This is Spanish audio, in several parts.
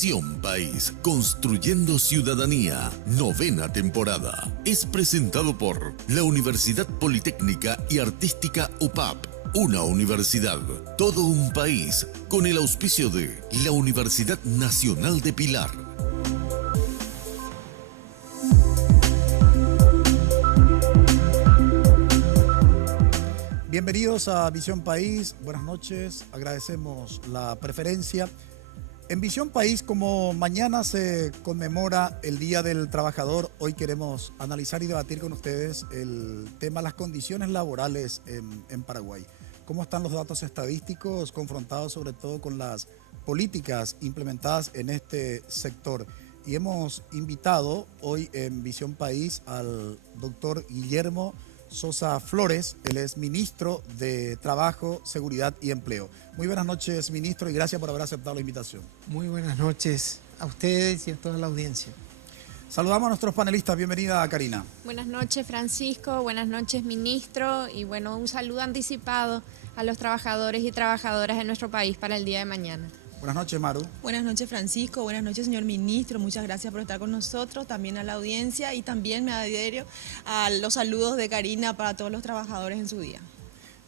Visión País, construyendo ciudadanía, 9ª temporada. Es presentado por la Universidad Politécnica y Artística UPAP. Una universidad, todo un país, con el auspicio de la Universidad Nacional de Pilar. Bienvenidos a Visión País, buenas noches, agradecemos la preferencia. En Visión País, como mañana se conmemora el Día del Trabajador, hoy queremos analizar y debatir con ustedes el tema de las condiciones laborales en Paraguay. ¿Cómo están los datos estadísticos confrontados sobre todo con las políticas implementadas en este sector? Y hemos invitado hoy en Visión País al doctor Guillermo Sosa Flores. Él es ministro de Trabajo, Seguridad y Empleo. Muy buenas noches, ministro, y gracias por haber aceptado la invitación. Muy buenas noches a ustedes y a toda la audiencia. Saludamos a nuestros panelistas. Bienvenida, Karina. Buenas noches, Francisco. Buenas noches, ministro. Y bueno, un saludo anticipado a los trabajadores y trabajadoras de nuestro país para el día de mañana. Buenas noches, Maru. Buenas noches, Francisco. Buenas noches, señor ministro. Muchas gracias por estar con nosotros, también a la audiencia, y también me adhiero a los saludos de Karina para todos los trabajadores en su día.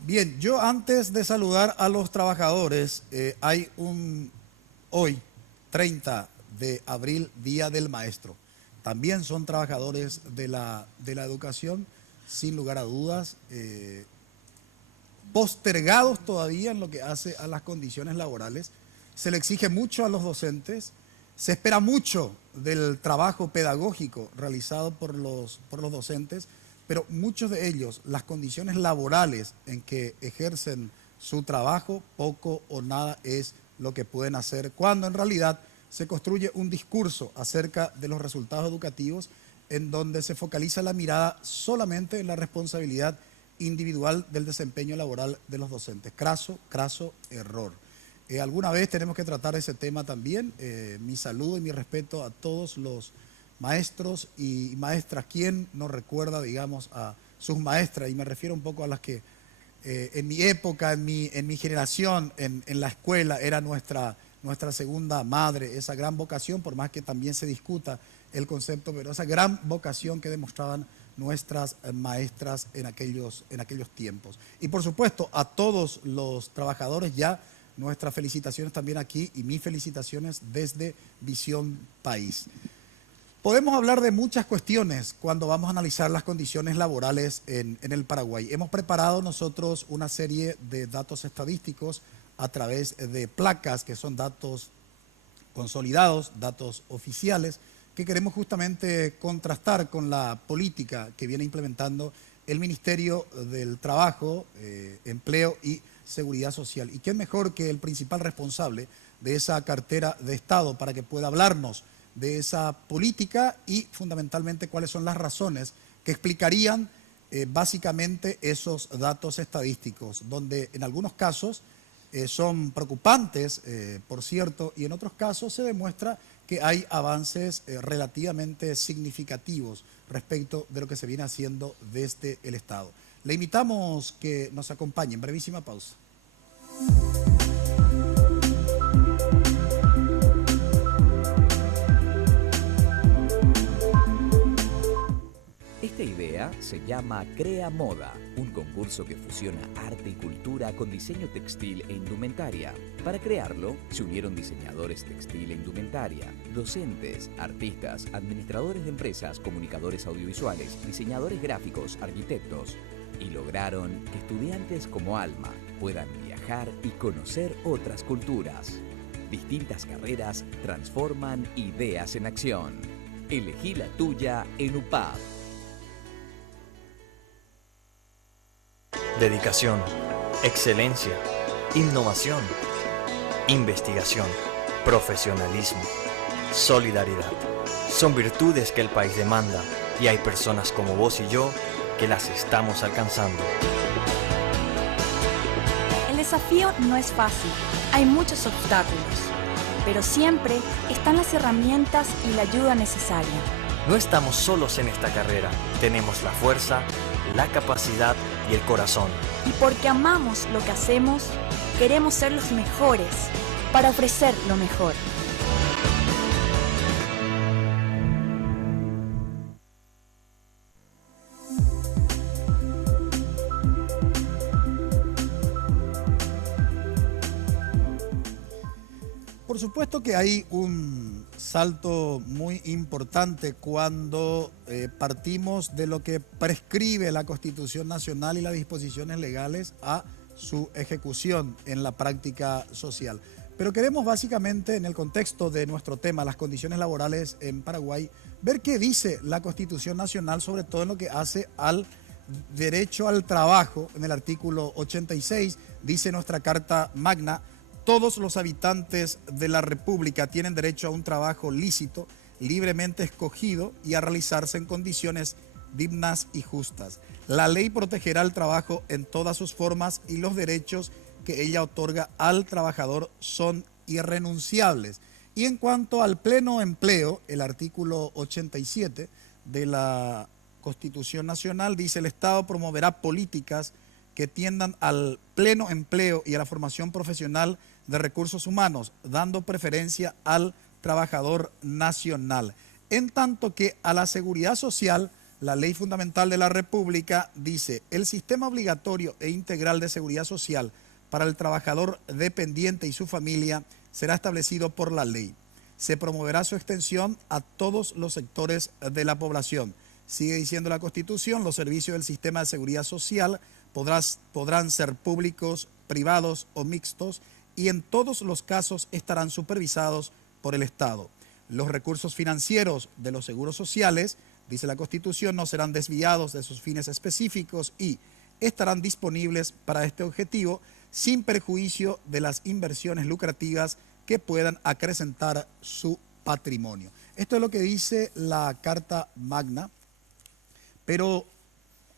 Bien, yo antes de saludar a los trabajadores, hay hoy, 30 de abril, Día del Maestro. También son trabajadores de la educación, sin lugar a dudas, postergados todavía en lo que hace a las condiciones laborales. Se le exige mucho a los docentes, se espera mucho del trabajo pedagógico realizado por los docentes, pero muchos de ellos, las condiciones laborales en que ejercen su trabajo, poco o nada es lo que pueden hacer, cuando en realidad se construye un discurso acerca de los resultados educativos en donde se focaliza la mirada solamente en la responsabilidad individual del desempeño laboral de los docentes. Craso error. Alguna vez tenemos que tratar ese tema también. Mi saludo y mi respeto a todos los maestros y maestras. ¿Quién no recuerda, digamos, a sus maestras? Y me refiero un poco a las que en mi época, en mi generación, en la escuela, era nuestra segunda madre. Esa gran vocación, por más que también se discuta el concepto, pero esa gran vocación que demostraban nuestras maestras en aquellos tiempos. Y por supuesto, a todos los trabajadores ya, nuestras felicitaciones también aquí y mis felicitaciones desde Visión País. Podemos hablar de muchas cuestiones cuando vamos a analizar las condiciones laborales en el Paraguay. Hemos preparado nosotros una serie de datos estadísticos a través de placas, que son datos consolidados, datos oficiales, que queremos justamente contrastar con la política que viene implementando el Ministerio del Trabajo, Empleo y Seguridad Social. ¿Y quién mejor que el principal responsable de esa cartera de Estado para que pueda hablarnos de esa política y fundamentalmente cuáles son las razones que explicarían básicamente esos datos estadísticos, donde en algunos casos son preocupantes, por cierto, y en otros casos se demuestra que hay avances relativamente significativos respecto de lo que se viene haciendo desde el Estado. Le invitamos que nos acompañe en brevísima pausa. Esta idea se llama Crea Moda, un concurso que fusiona arte y cultura con diseño textil e indumentaria. Para crearlo, se unieron diseñadores textil e indumentaria, docentes, artistas, administradores de empresas, comunicadores audiovisuales, diseñadores gráficos, arquitectos, y lograron que estudiantes como Alma puedan viajar y conocer otras culturas. Distintas carreras transforman ideas en acción. Elegí la tuya en UPAP. Dedicación, excelencia, innovación, investigación, profesionalismo, solidaridad. Son virtudes que el país demanda y hay personas como vos y yo que las estamos alcanzando. El desafío no es fácil, hay muchos obstáculos, pero siempre están las herramientas y la ayuda necesaria. No estamos solos en esta carrera, tenemos la fuerza, la capacidad y el corazón. Y porque amamos lo que hacemos, queremos ser los mejores para ofrecer lo mejor. Por supuesto que hay un salto muy importante cuando partimos de lo que prescribe la Constitución Nacional y las disposiciones legales a su ejecución en la práctica social. Pero queremos básicamente, en el contexto de nuestro tema, las condiciones laborales en Paraguay, ver qué dice la Constitución Nacional, sobre todo en lo que hace al derecho al trabajo. En el artículo 86 dice nuestra Carta Magna: todos los habitantes de la República tienen derecho a un trabajo lícito, libremente escogido y a realizarse en condiciones dignas y justas. La ley protegerá el trabajo en todas sus formas y los derechos que ella otorga al trabajador son irrenunciables. Y en cuanto al pleno empleo, el artículo 87 de la Constitución Nacional dice: el Estado promoverá políticas que tiendan al pleno empleo y a la formación profesional de recursos humanos, dando preferencia al trabajador nacional. En tanto que a la seguridad social, la Ley Fundamental de la República dice: el sistema obligatorio e integral de seguridad social para el trabajador dependiente y su familia será establecido por la ley. Se promoverá su extensión a todos los sectores de la población. Sigue diciendo la Constitución: los servicios del sistema de seguridad social podrán ser públicos, privados o mixtos, y en todos los casos estarán supervisados por el Estado. Los recursos financieros de los seguros sociales, dice la Constitución, no serán desviados de sus fines específicos y estarán disponibles para este objetivo sin perjuicio de las inversiones lucrativas que puedan acrecentar su patrimonio. Esto es lo que dice la Carta Magna, pero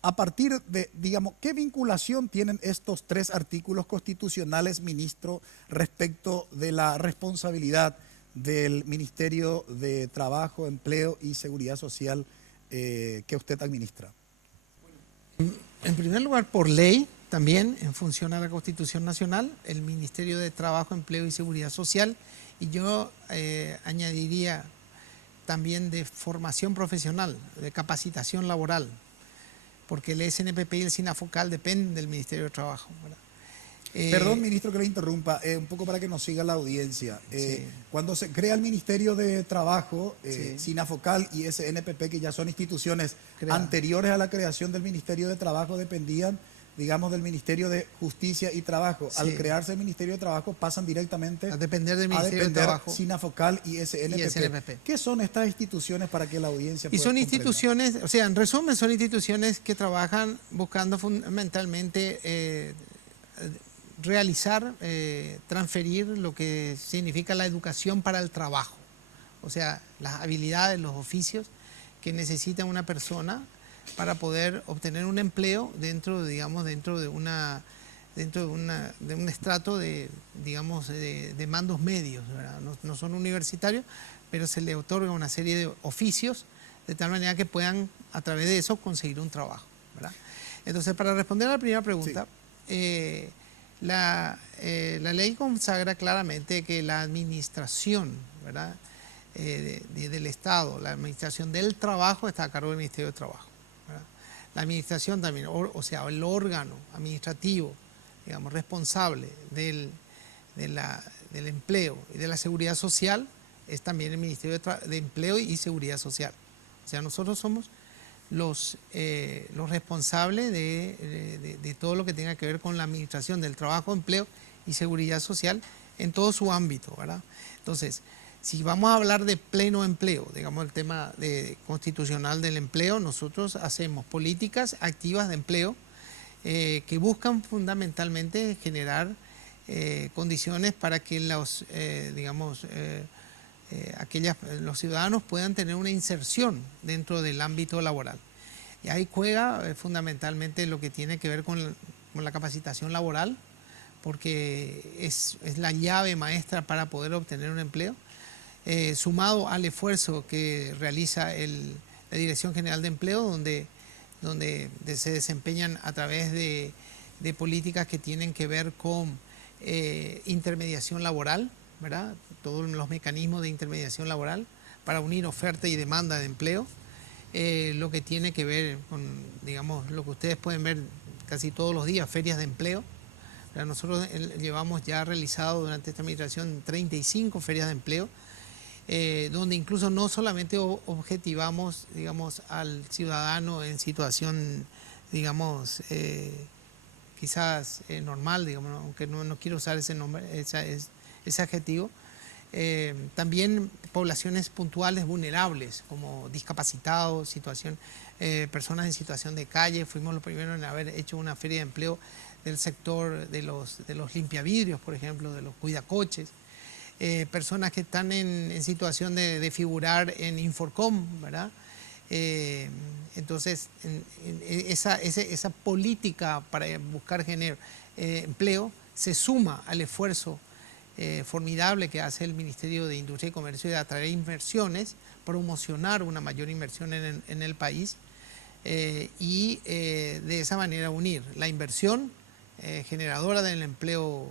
a partir de, digamos, ¿qué vinculación tienen estos tres artículos constitucionales, ministro, respecto de la responsabilidad del Ministerio de Trabajo, Empleo y Seguridad Social que usted administra? En primer lugar, por ley, también en función a la Constitución Nacional, el Ministerio de Trabajo, Empleo y Seguridad Social, y yo añadiría también de formación profesional, de capacitación laboral, porque el SNPP y el SINAFOCAL dependen del Ministerio de Trabajo, ¿verdad? Perdón, ministro, que le interrumpa, un poco para que nos siga la audiencia. Sí. Cuando se crea el Ministerio de Trabajo, Sí. SINAFOCAL y SNPP, que ya son instituciones Creadas. anteriores a la creación del Ministerio de Trabajo, dependían, digamos, del Ministerio de Justicia y Trabajo. Sí. Al crearse el Ministerio de Trabajo, pasan directamente A depender del Ministerio de depender Trabajo SINAFOCAL y SNPP. y SNPP. ¿Qué son estas instituciones para que la audiencia Y pueda son comprender? instituciones, o sea, en resumen, son instituciones que trabajan buscando fundamentalmente realizar, transferir lo que significa la educación para el trabajo. O sea, las habilidades, los oficios que necesita una persona para poder obtener un empleo dentro, digamos, dentro de un estrato de, digamos, de mandos medios, ¿verdad? No son universitarios, pero se les otorga una serie de oficios de tal manera que puedan, a través de eso, conseguir un trabajo, ¿verdad? Entonces, para responder a la primera pregunta, la ley consagra claramente que la administración, ¿verdad?, del Estado, la administración del trabajo está a cargo del Ministerio de Trabajo, ¿verdad? La administración también, o sea, el órgano administrativo, digamos, responsable del empleo y de la seguridad social es también el Ministerio de Empleo y Seguridad Social. O sea, nosotros somos los responsables de todo lo que tenga que ver con la administración del trabajo, empleo y seguridad social en todo su ámbito, ¿verdad? Entonces, si vamos a hablar de pleno empleo, digamos el tema constitucional del empleo, nosotros hacemos políticas activas de empleo que buscan fundamentalmente generar condiciones para que los ciudadanos puedan tener una inserción dentro del ámbito laboral. Y ahí juega fundamentalmente lo que tiene que ver con la capacitación laboral, porque es la llave maestra para poder obtener un empleo, sumado al esfuerzo que realiza la Dirección General de Empleo, donde se desempeñan a través de políticas que tienen que ver con intermediación laboral, ¿verdad? Todos los mecanismos de intermediación laboral para unir oferta y demanda de empleo. Lo que tiene que ver con, digamos, lo que ustedes pueden ver casi todos los días, ferias de empleo. Nosotros llevamos ya realizado durante esta administración 35 ferias de empleo, donde incluso no solamente objetivamos, digamos, al ciudadano en situación, digamos, quizás normal, digamos, aunque no quiero usar ese nombre, ese adjetivo, también poblaciones puntuales vulnerables, como discapacitados, personas en situación de calle. Fuimos los primeros en haber hecho una feria de empleo del sector de los limpiavidrios, por ejemplo, de los cuidacoches. Personas que están en situación de figurar en Inforcom, ¿verdad? Entonces, esa política para buscar generar empleo se suma al esfuerzo formidable que hace el Ministerio de Industria y Comercio de atraer inversiones, promocionar una mayor inversión en el país y de esa manera unir la inversión generadora del empleo,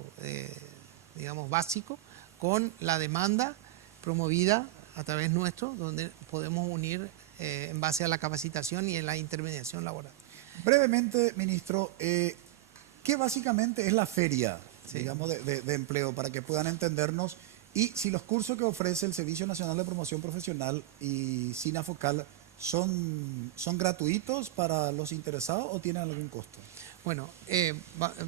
digamos, básico, con la demanda promovida a través nuestro, donde podemos unir en base a la capacitación y en la intermediación laboral. Brevemente, ministro, ¿qué básicamente es la feria, sí, digamos, de empleo, para que puedan entendernos? Y si los cursos que ofrece el Servicio Nacional de Promoción Profesional y SINAFOCAL son gratuitos para los interesados o tienen algún costo. Bueno,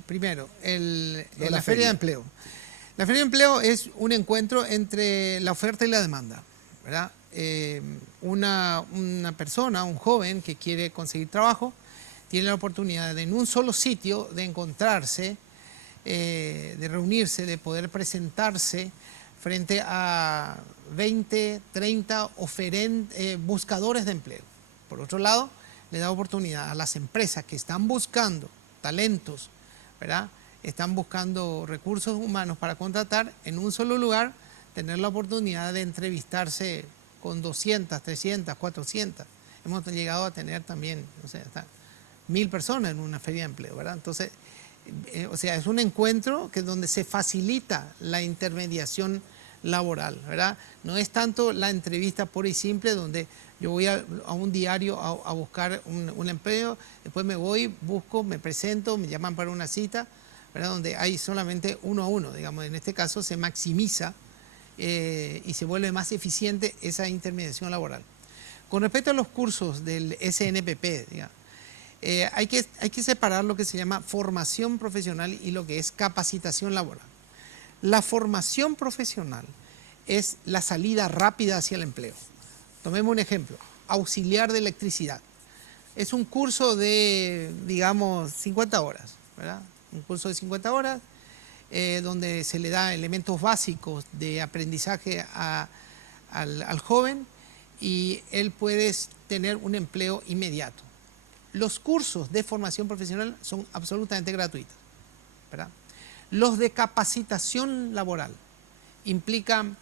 primero, la feria de empleo. La feria de empleo es un encuentro entre la oferta y la demanda, ¿verdad? Una persona, un joven que quiere conseguir trabajo, tiene la oportunidad de en un solo sitio de encontrarse, de reunirse, de poder presentarse frente a 20, 30 buscadores de empleo. Por otro lado, le da oportunidad a las empresas que están buscando talentos, ¿verdad? Están buscando recursos humanos para contratar en un solo lugar, tener la oportunidad de entrevistarse con 200, 300, 400. Hemos llegado a tener también, o sea, hasta 1000 personas en una feria de empleo, ¿verdad? Entonces, o sea, es un encuentro donde se facilita la intermediación laboral, ¿verdad? No es tanto la entrevista pura y simple donde yo voy a un diario a buscar un empleo, después me voy, busco, me presento, me llaman para una cita, ¿verdad? Donde hay solamente uno a uno, digamos. En este caso se maximiza y se vuelve más eficiente esa intermediación laboral. Con respecto a los cursos del SNPP, digamos, hay que separar lo que se llama formación profesional y lo que es capacitación laboral. La formación profesional es la salida rápida hacia el empleo. Tomemos un ejemplo, auxiliar de electricidad. Es un curso de, digamos, 50 horas, ¿verdad? Un curso de 50 horas donde se le da elementos básicos de aprendizaje al joven y él puede tener un empleo inmediato. Los cursos de formación profesional son absolutamente gratuitos, ¿verdad? Los de capacitación laboral implican,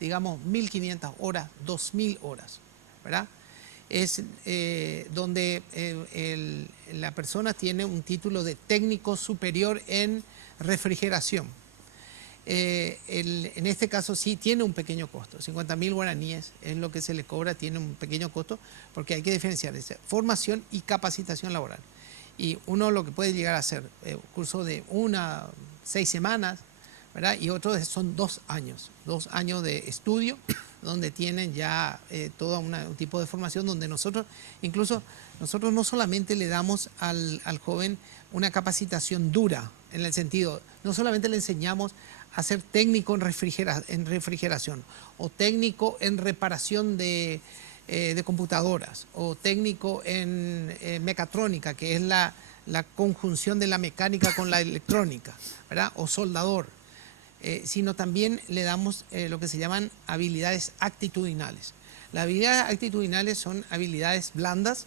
digamos, 1.500 horas, 2.000 horas, ¿verdad? Es donde la persona tiene un título de técnico superior en refrigeración. En este caso sí tiene un pequeño costo, 50.000 guaraníes es lo que se le cobra, tiene un pequeño costo porque hay que diferenciar formación y capacitación laboral. Y uno lo que puede llegar a hacer, curso de 6 semanas, ¿verdad? Y otros son 2 años de estudio, donde tienen ya todo un tipo de formación donde nosotros no solamente le damos al joven una capacitación dura, en el sentido, no solamente le enseñamos a ser técnico en refrigeración o técnico en reparación de computadoras o técnico en mecatrónica, que es la conjunción de la mecánica con la electrónica, ¿verdad? O soldador, sino también le damos lo que se llaman habilidades actitudinales. Las habilidades actitudinales son habilidades blandas,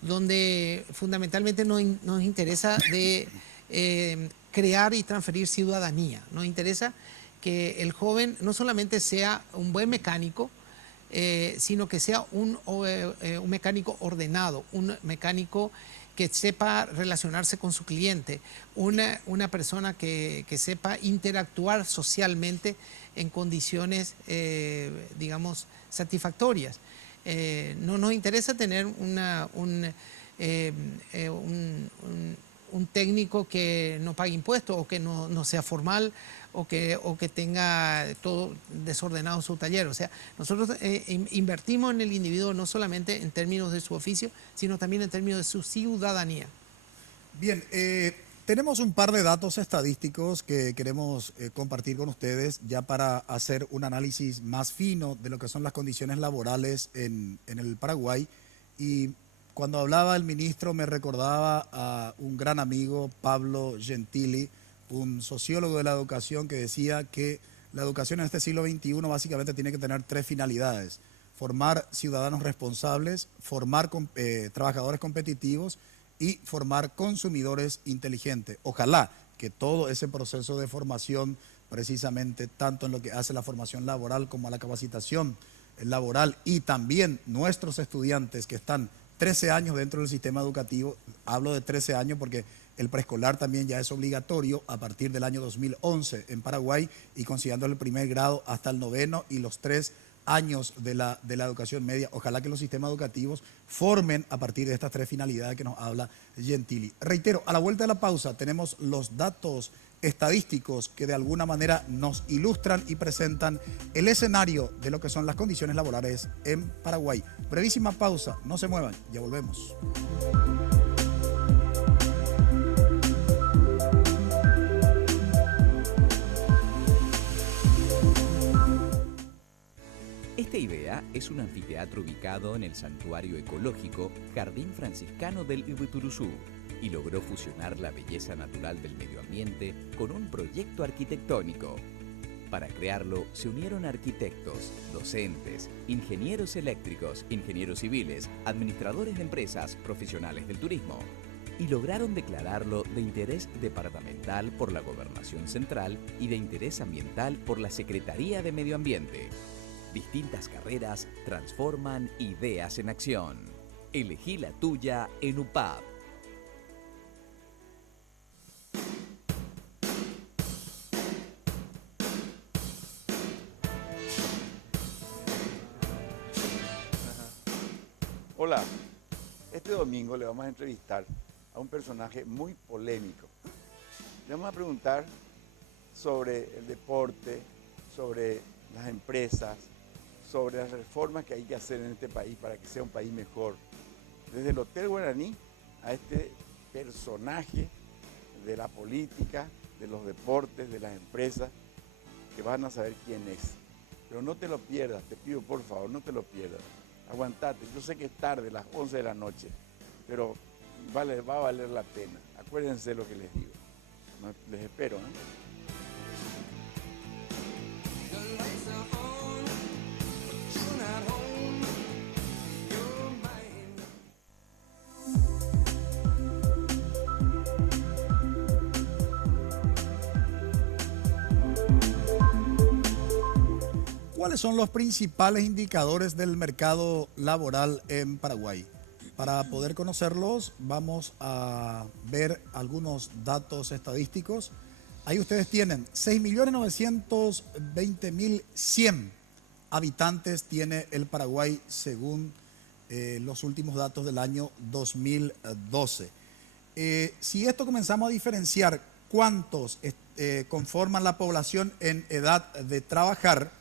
donde fundamentalmente nos interesa de crear y transferir ciudadanía. Nos interesa que el joven no solamente sea un buen mecánico, sino que sea un mecánico ordenado, un mecánico que sepa relacionarse con su cliente, una persona que sepa interactuar socialmente en condiciones, digamos, satisfactorias. No nos interesa tener un técnico que no pague impuestos o que no sea formal o que tenga todo desordenado su taller. O sea, nosotros invertimos en el individuo no solamente en términos de su oficio, sino también en términos de su ciudadanía. Bien, tenemos un par de datos estadísticos que queremos compartir con ustedes ya para hacer un análisis más fino de lo que son las condiciones laborales en el Paraguay. Y cuando hablaba el ministro me recordaba a un gran amigo, Pablo Gentili, un sociólogo de la educación, que decía que la educación en este siglo XXI básicamente tiene que tener tres finalidades: formar ciudadanos responsables, formar trabajadores competitivos y formar consumidores inteligentes. Ojalá que todo ese proceso de formación, precisamente tanto en lo que hace la formación laboral como a la capacitación laboral, y también nuestros estudiantes que están 13 años dentro del sistema educativo, hablo de 13 años porque el preescolar también ya es obligatorio a partir del año 2011 en Paraguay, y considerando el primer grado hasta el 9º y los 3 años de la educación media. Ojalá que los sistemas educativos formen a partir de estas tres finalidades que nos habla Gentili. Reitero, a la vuelta de la pausa tenemos los datos estadísticos que de alguna manera nos ilustran y presentan el escenario de lo que son las condiciones laborales en Paraguay. Brevísima pausa, no se muevan, ya volvemos. Esta idea es un anfiteatro ubicado en el santuario ecológico Jardín Franciscano del Ibituruzú y logró fusionar la belleza natural del medio ambiente con un proyecto arquitectónico. Para crearlo se unieron arquitectos, docentes, ingenieros eléctricos, ingenieros civiles, administradores de empresas, profesionales del turismo, y lograron declararlo de interés departamental por la Gobernación Central y de interés ambiental por la Secretaría de Medio Ambiente. Distintas carreras transforman ideas en acción. Elegí la tuya en UPAP. Hola, este domingo le vamos a entrevistar a un personaje muy polémico. Le vamos a preguntar sobre el deporte, sobre las empresas, sobre las reformas que hay que hacer en este país para que sea un país mejor. Desde el Hotel Guaraní a este personaje de la política, de los deportes, de las empresas, que van a saber quién es. Pero no te lo pierdas, te pido por favor, no te lo pierdas. Aguantate, yo sé que es tarde, las 11 de la noche, pero va a valer la pena. Acuérdense lo que les digo. Les espero, ¿eh? ¿Cuáles son los principales indicadores del mercado laboral en Paraguay? Para poder conocerlos, vamos a ver algunos datos estadísticos. Ahí ustedes tienen 6.920.100 habitantes tiene el Paraguay según los últimos datos del año 2012. Si esto comenzamos a diferenciar cuántos conforman la población en edad de trabajar,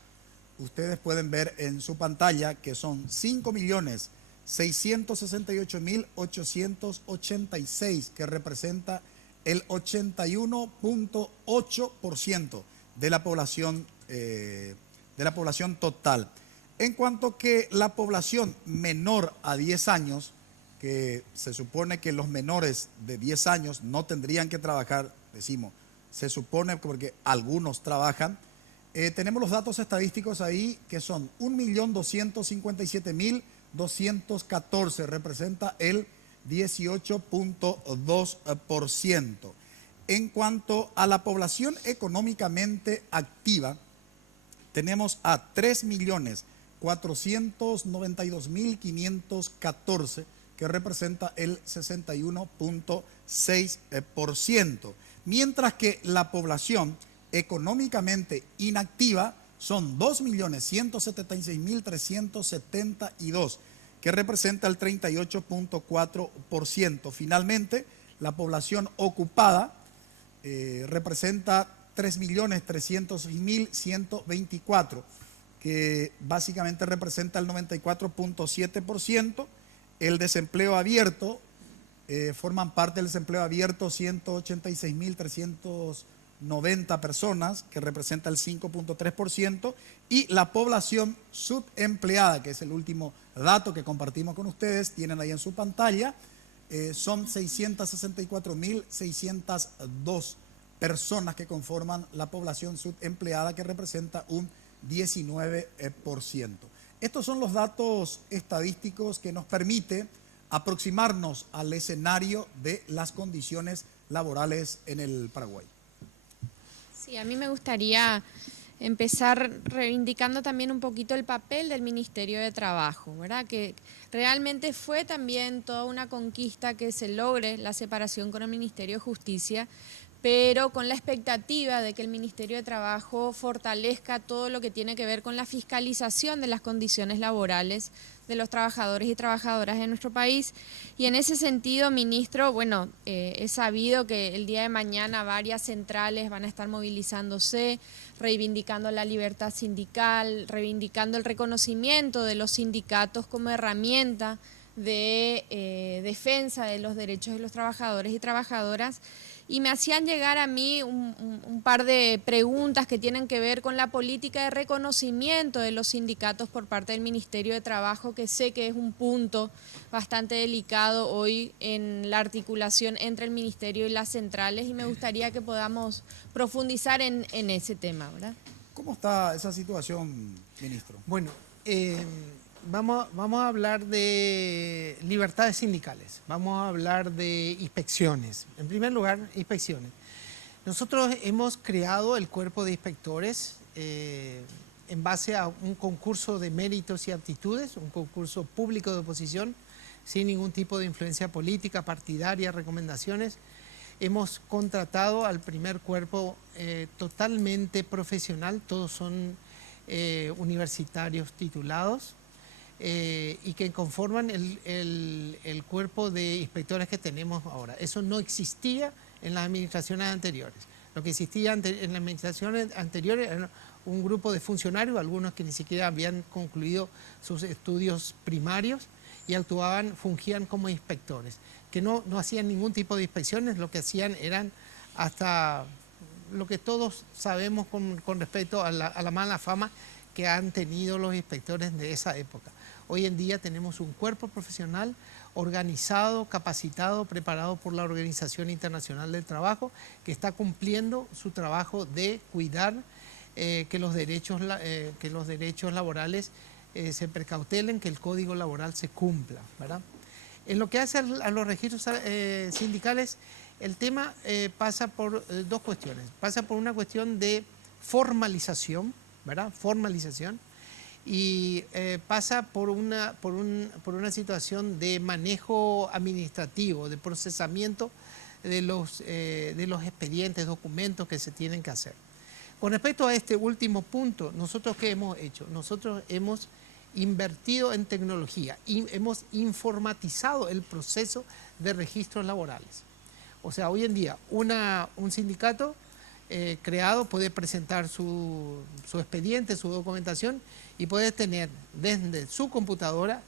ustedes pueden ver en su pantalla que son 5.668.886, que representa el 81.8% de la población total. En cuanto que la población menor a 10 años, que se supone que los menores de 10 años no tendrían que trabajar, decimos, se supone porque algunos trabajan. Tenemos los datos estadísticos ahí que son 1.257.214, representa el 18.2%. En cuanto a la población económicamente activa, tenemos a 3.492.514, que representa el 61.6%, mientras que la población económicamente inactiva son 2.176.372, que representa el 38.4%. Finalmente, la población ocupada representa 3.306.124, que básicamente representa el 94.7%. El desempleo abierto, forman parte del desempleo abierto 186.390 personas, que representa el 5.3%, y la población subempleada, que es el último dato que compartimos con ustedes, tienen ahí en su pantalla, son 664.602 personas que conforman la población subempleada, que representa un 19%. Estos son los datos estadísticos que nos permite aproximarnos al escenario de las condiciones laborales en el Paraguay. Sí, a mí me gustaría empezar reivindicando también un poquito el papel del Ministerio de Trabajo, ¿verdad? Que realmente fue también toda una conquista que se logre la separación con el Ministerio de Justicia, pero con la expectativa de que el Ministerio de Trabajo fortalezca todo lo que tiene que ver con la fiscalización de las condiciones laborales de los trabajadores y trabajadoras de nuestro país. Y en ese sentido, ministro, bueno, es sabido que el día de mañana varias centrales van a estar movilizándose, reivindicando la libertad sindical, reivindicando el reconocimiento de los sindicatos como herramienta de defensa de los derechos de los trabajadores y trabajadoras. Y me hacían llegar a mí un par de preguntas que tienen que ver con la política de reconocimiento de los sindicatos por parte del Ministerio de Trabajo, que sé que es un punto bastante delicado hoy en la articulación entre el Ministerio y las centrales, y me gustaría que podamos profundizar en ese tema, ¿verdad? ¿Cómo está esa situación, ministro? Bueno, vamos a hablar de libertades sindicales, vamos a hablar de inspecciones. En primer lugar, inspecciones. Nosotros hemos creado el cuerpo de inspectores en base a un concurso de méritos y aptitudes, un concurso público de oposición, sin ningún tipo de influencia política, partidaria, recomendaciones. Hemos contratado al primer cuerpo totalmente profesional, todos son universitarios titulados, y que conforman el cuerpo de inspectores que tenemos ahora. Eso no existía en las administraciones anteriores. Lo que existía en las administraciones anteriores era un grupo de funcionarios, algunos que ni siquiera habían concluido sus estudios primarios y fungían como inspectores, que no hacían ningún tipo de inspecciones. Lo que hacían eran hasta lo que todos sabemos con respecto a la mala fama que han tenido los inspectores de esa época. Hoy en día tenemos un cuerpo profesional organizado, capacitado, preparado por la Organización Internacional del Trabajo, que está cumpliendo su trabajo de cuidar que los derechos laborales se precautelen, que el Código Laboral se cumpla, ¿verdad? En lo que hace a los registros sindicales, el tema pasa por dos cuestiones. Pasa por una cuestión de formalización, ¿verdad? Formalización. Y pasa por una situación de manejo administrativo, de procesamiento de los expedientes, documentos que se tienen que hacer. Con respecto a este último punto, ¿nosotros qué hemos hecho? Nosotros hemos invertido en tecnología y hemos informatizado el proceso de registros laborales. O sea, hoy en día un sindicato creado puede presentar su expediente, su documentación, y puede tener desde su computadora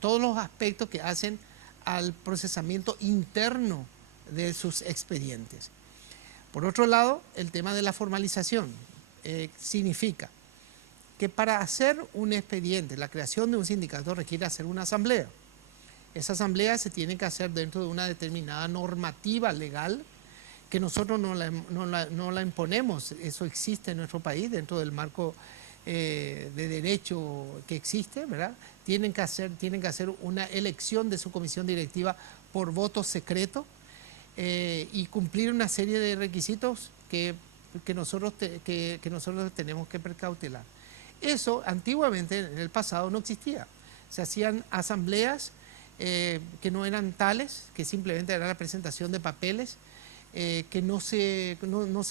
todos los aspectos que hacen al procesamiento interno de sus expedientes. Por otro lado, el tema de la formalización significa que para hacer un expediente, la creación de un sindicato requiere hacer una asamblea. Esa asamblea se tiene que hacer dentro de una determinada normativa legal que nosotros no la imponemos. Eso existe en nuestro país dentro del marco de derecho que existe, ¿verdad? Tienen que hacer una elección de su comisión directiva por voto secreto y cumplir una serie de requisitos que nosotros tenemos que precautelar. Eso antiguamente, en el pasado, no existía. se hacían asambleas que no eran tales, que simplemente era la presentación de papeles, que no se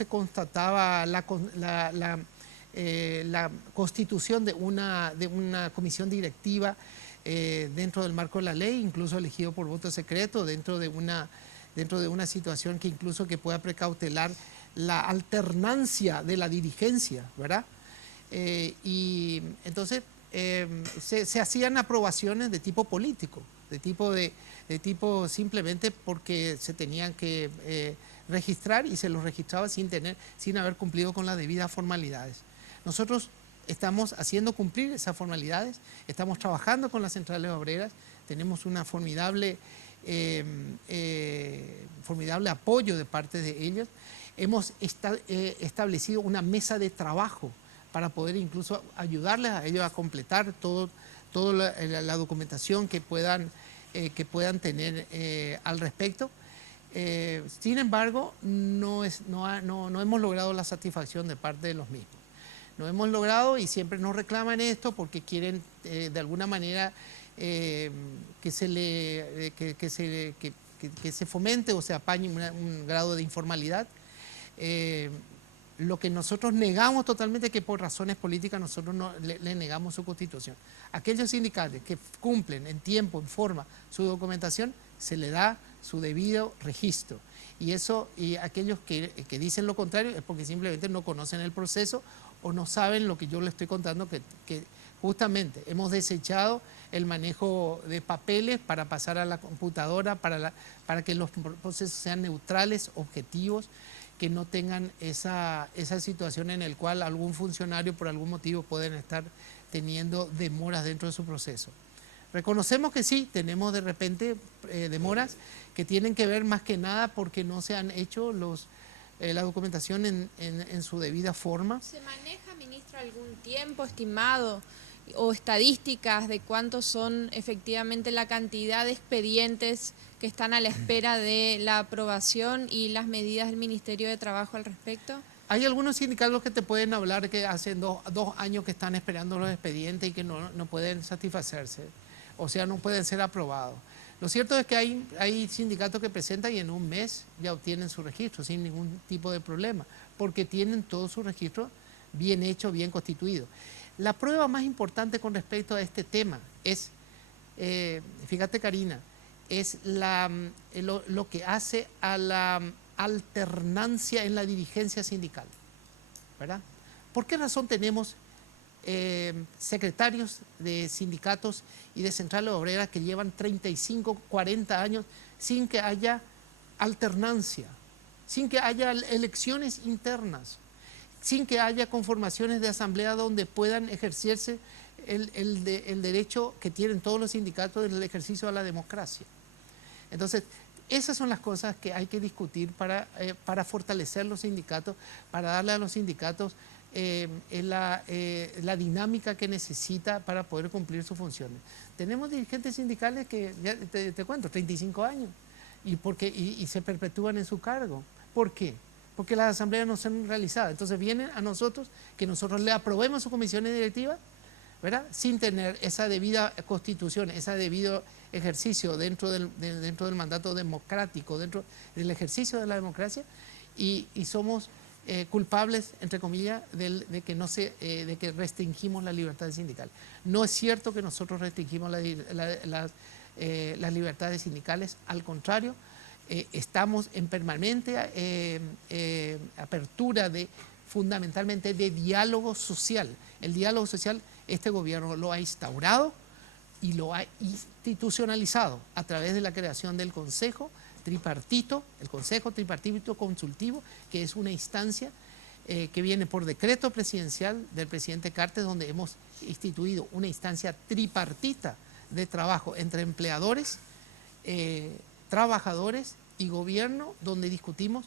constataba la constitución de una comisión directiva dentro del marco de la ley, incluso elegido por voto secreto, dentro de una situación que incluso que pueda precautelar la alternancia de la dirigencia, ¿verdad? Y entonces se hacían aprobaciones de tipo político, de tipo simplemente porque se tenían que registrar, y se los registraba sin haber cumplido con las debidas formalidades. Nosotros estamos haciendo cumplir esas formalidades, estamos trabajando con las centrales obreras, tenemos una formidable apoyo de parte de ellas. Hemos establecido una mesa de trabajo para poder incluso ayudarles a ellos a completar toda la documentación que puedan tener al respecto. Sin embargo, no hemos logrado la satisfacción de parte de los mismos. No hemos logrado, y siempre nos reclaman esto porque quieren de alguna manera que se fomente o se apañe un grado de informalidad. Lo que nosotros negamos totalmente es que por razones políticas nosotros le negamos su constitución. Aquellos sindicales que cumplen en tiempo, en forma, su documentación, se le da su debido registro. Y aquellos que dicen lo contrario es porque simplemente no conocen el proceso o no saben lo que yo les estoy contando, que justamente hemos desechado el manejo de papeles para pasar a la computadora, para que los procesos sean neutrales, objetivos, que no tengan esa situación en la cual algún funcionario por algún motivo pueden estar teniendo demoras dentro de su proceso. Reconocemos que sí, tenemos de repente demoras que tienen que ver más que nada porque no se han hecho la documentación en su debida forma. ¿Se maneja, ministro, algún tiempo estimado o estadísticas de cuántos son efectivamente la cantidad de expedientes que están a la espera de la aprobación y las medidas del Ministerio de Trabajo al respecto? Hay algunos sindicatos que te pueden hablar que hace dos años que están esperando los expedientes y que no pueden satisfacerse, o sea, no pueden ser aprobados. Lo cierto es que hay sindicatos que presentan y en un mes ya obtienen su registro sin ningún tipo de problema, porque tienen todo su registro bien hecho, bien constituido. La prueba más importante con respecto a este tema es, fíjate Karina, es lo que hace a la alternancia en la dirigencia sindical, ¿verdad? ¿Por qué razón tenemos secretarios de sindicatos y de centrales obreras que llevan 35, 40 años sin que haya alternancia, sin que haya elecciones internas, sin que haya conformaciones de asamblea donde puedan ejercerse el derecho que tienen todos los sindicatos del ejercicio de la democracia? Entonces, esas son las cosas que hay que discutir para fortalecer los sindicatos, para darle a los sindicatos la dinámica que necesita para poder cumplir sus funciones. Tenemos dirigentes sindicales que, ya te cuento, 35 años y se perpetúan en su cargo. ¿Por qué? Porque las asambleas no son realizadas. Entonces vienen a nosotros, que nosotros le aprobemos sus comisiones directivas, ¿verdad? Sin tener esa debida constitución, ese debido ejercicio dentro del mandato democrático, dentro del ejercicio de la democracia, y somos culpables, entre comillas, de que restringimos la libertad sindical. No es cierto que nosotros restringimos las libertades sindicales, al contrario, estamos en permanente apertura fundamentalmente de diálogo social. El diálogo social, este gobierno lo ha instaurado y lo ha institucionalizado a través de la creación del Consejo Tripartito, el Consejo Tripartito Consultivo, que es una instancia que viene por decreto presidencial del presidente Cartes, donde hemos instituido una instancia tripartita de trabajo entre empleadores, trabajadores y gobierno, donde discutimos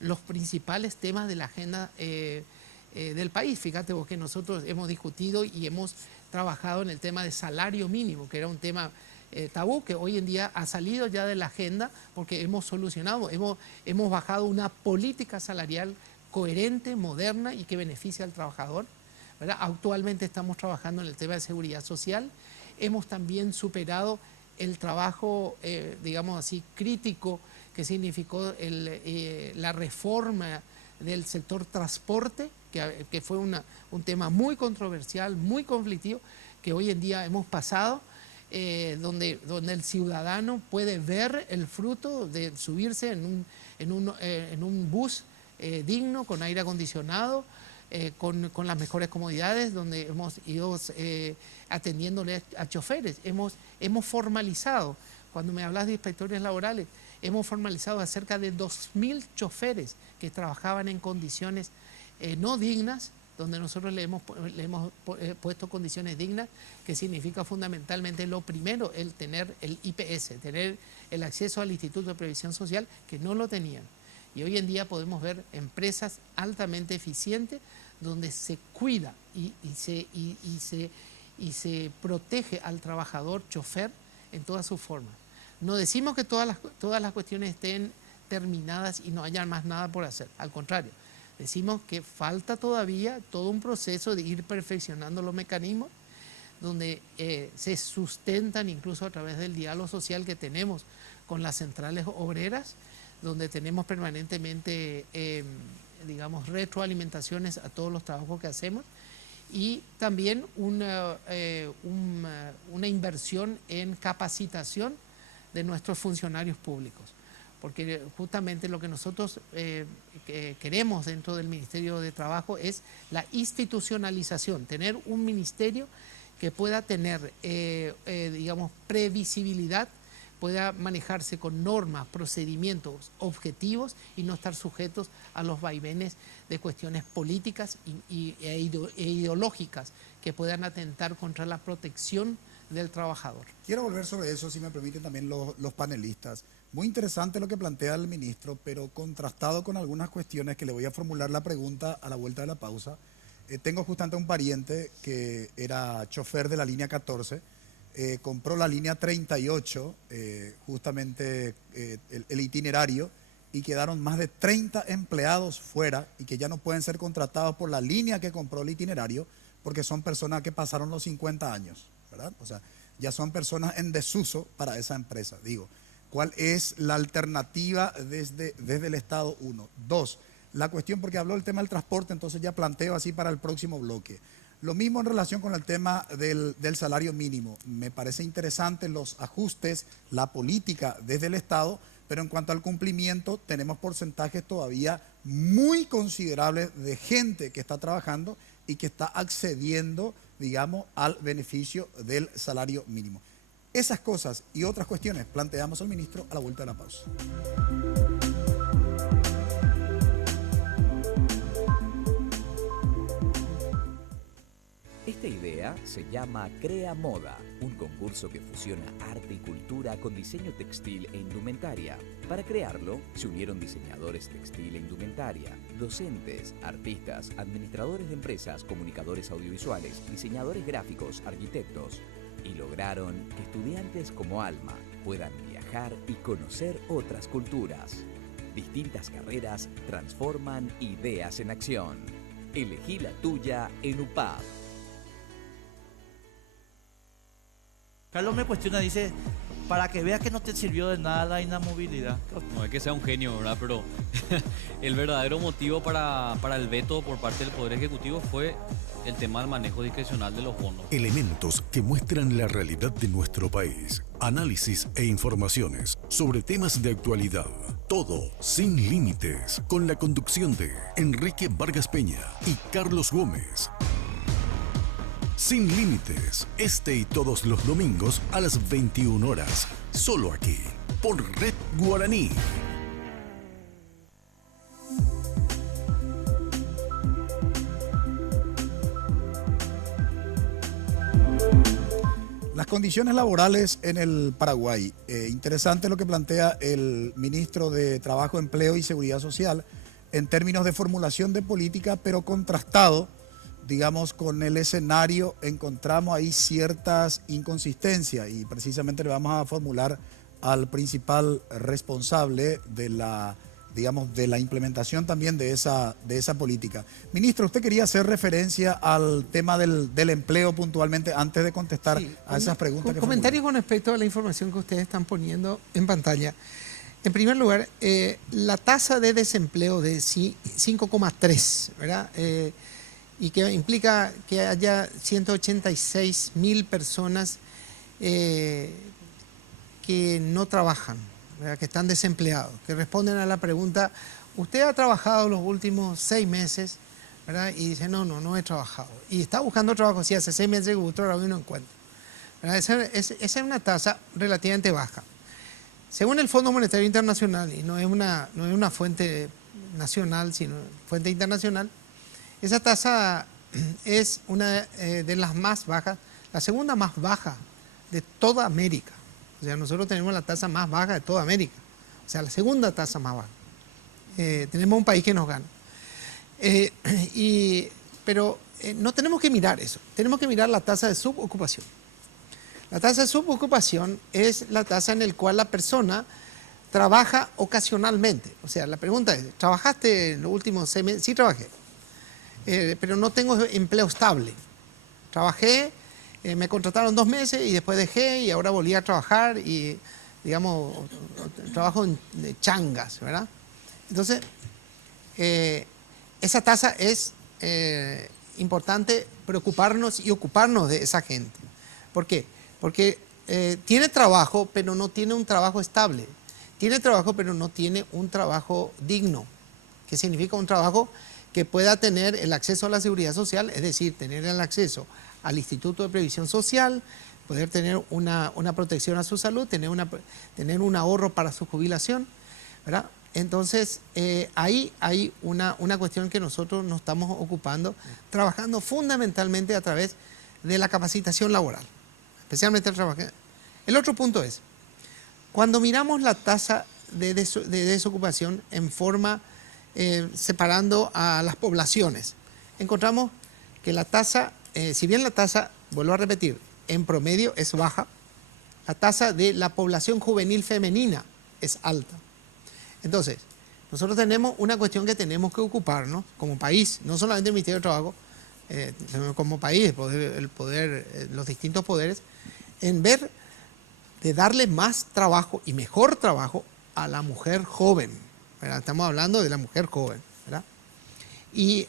los principales temas de la agenda del país. Fíjate vos que nosotros hemos discutido y hemos trabajado en el tema de salario mínimo, que era un tema tabú, que hoy en día ha salido ya de la agenda porque hemos solucionado, hemos bajado una política salarial coherente, moderna y que beneficia al trabajador, ¿verdad? Actualmente estamos trabajando en el tema de seguridad social hemos también superado el trabajo, digamos así, crítico que significó la reforma del sector transporte, que fue un tema muy controversial, muy conflictivo, que hoy en día hemos pasado, donde el ciudadano puede ver el fruto de subirse en un bus digno, con aire acondicionado, con las mejores comodidades, donde hemos ido atendiéndole a choferes. Hemos formalizado, cuando me hablas de inspectores laborales, hemos formalizado a cerca de 2.000 choferes que trabajaban en condiciones no dignas, donde nosotros le hemos puesto condiciones dignas, que significa fundamentalmente lo primero, el tener el IPS, tener el acceso al Instituto de Previsión Social, que no lo tenían. Y hoy en día podemos ver empresas altamente eficientes donde se cuida y se protege al trabajador chofer en todas sus formas. No decimos que todas las cuestiones estén terminadas y no haya más nada por hacer, al contrario. Decimos que falta todavía todo un proceso de ir perfeccionando los mecanismos donde se sustentan incluso a través del diálogo social que tenemos con las centrales obreras, donde tenemos permanentemente, digamos, retroalimentaciones a todos los trabajos que hacemos, y también una inversión en capacitación de nuestros funcionarios públicos. Porque justamente lo que nosotros queremos dentro del Ministerio de Trabajo es la institucionalización, tener un ministerio que pueda tener, digamos, previsibilidad, pueda manejarse con normas, procedimientos, objetivos y no estar sujetos a los vaivenes de cuestiones políticas e ideológicas que puedan atentar contra la protección del trabajador. Quiero volver sobre eso, si me permiten también los panelistas. Muy interesante lo que plantea el ministro, pero contrastado con algunas cuestiones que le voy a formular la pregunta a la vuelta de la pausa. Tengo justamente un pariente que era chofer de la línea 14, compró la línea 38, justamente el itinerario, y quedaron más de 30 empleados fuera y que ya no pueden ser contratados por la línea que compró el itinerario porque son personas que pasaron los 50 años, ¿verdad? O sea, ya son personas en desuso para esa empresa. Digo, ¿cuál es la alternativa desde el Estado? 1. 2, la cuestión, porque habló del tema del transporte, entonces ya planteo así para el próximo bloque. Lo mismo en relación con el tema del salario mínimo. Me parece interesante los ajustes, la política desde el Estado, pero en cuanto al cumplimiento tenemos porcentajes todavía muy considerables de gente que está trabajando y que está accediendo, digamos, al beneficio del salario mínimo. Esas cosas y otras cuestiones planteamos al ministro a la vuelta de la pausa. Esta idea se llama Crea Moda, un concurso que fusiona arte y cultura con diseño textil e indumentaria. Para crearlo, se unieron diseñadores textil e indumentaria, docentes, artistas, administradores de empresas, comunicadores audiovisuales, diseñadores gráficos, arquitectos, y lograron que estudiantes como Alma puedan viajar y conocer otras culturas. Distintas carreras transforman ideas en acción. Elegí la tuya en UPAP. Carlos me cuestiona, dice, para que veas que no te sirvió de nada la inamovilidad. No es que sea un genio, ¿verdad? Pero el verdadero motivo para el veto por parte del Poder Ejecutivo fue el tema del manejo discrecional de los bonos. Elementos que muestran la realidad de nuestro país. Análisis e informaciones sobre temas de actualidad. Todo sin límites. Con la conducción de Enrique Vargas Peña y Carlos Gómez. Sin límites, este y todos los domingos a las 21 horas, solo aquí, por Red Guaraní. Las condiciones laborales en el Paraguay. Interesante lo que plantea el ministro de Trabajo, Empleo y Seguridad Social en términos de formulación de política, pero contrastado, digamos, con el escenario. Encontramos ahí ciertas inconsistencias y precisamente le vamos a formular al principal responsable de la digamos, de la implementación también de esa política. Ministro, usted quería hacer referencia al tema del empleo puntualmente antes de contestar a esas preguntas. Comentarios con respecto a la información que ustedes están poniendo en pantalla. En primer lugar, la tasa de desempleo de 5,3, ¿verdad? Y que implica que haya 186.000 personas que no trabajan, ¿verdad? Que están desempleados, que responden a la pregunta, ¿usted ha trabajado los últimos 6 meses? ¿Verdad? Y dice, no he trabajado. Y está buscando trabajo, sí, hace 6 meses que buscó trabajo y no encuentra. Esa es una tasa relativamente baja. Según el Fondo Monetario Internacional, y no es una fuente nacional, sino fuente internacional, esa tasa es una de las más bajas, la segunda más baja de toda América. O sea, nosotros tenemos la tasa más baja de toda América. O sea, la segunda tasa más baja. Tenemos un país que nos gana. Pero no tenemos que mirar eso. Tenemos que mirar la tasa de subocupación. La tasa de subocupación es la tasa en la cual la persona trabaja ocasionalmente. O sea, la pregunta es, ¿trabajaste en los últimos 6 meses? Sí, trabajé. Pero no tengo empleo estable. Trabajé, me contrataron 2 meses y después dejé y ahora volví a trabajar y, digamos, trabajo en changas, ¿verdad? Entonces, esa tasa es importante preocuparnos y ocuparnos de esa gente. ¿Por qué? Porque tiene trabajo, pero no tiene un trabajo estable. Tiene trabajo, pero no tiene un trabajo digno. ¿Qué significa un trabajo que pueda tener el acceso a la seguridad social? Es decir, tener el acceso al Instituto de Previsión Social, poder tener una protección a su salud, tener un ahorro para su jubilación, ¿verdad? Entonces, ahí hay una cuestión que nosotros nos estamos ocupando, trabajando fundamentalmente a través de la capacitación laboral, especialmente el trabajo. El otro punto es, cuando miramos la tasa de desocupación en forma, separando a las poblaciones, encontramos que la tasa, si bien la tasa, vuelvo a repetir, en promedio es baja, la tasa de la población juvenil femenina es alta. Entonces, nosotros tenemos una cuestión que tenemos que ocuparnos como país, no solamente el Ministerio de Trabajo, como país, los distintos poderes, en ver de darle más trabajo y mejor trabajo a la mujer joven, ¿verdad? Estamos hablando de la mujer joven, ¿verdad? Y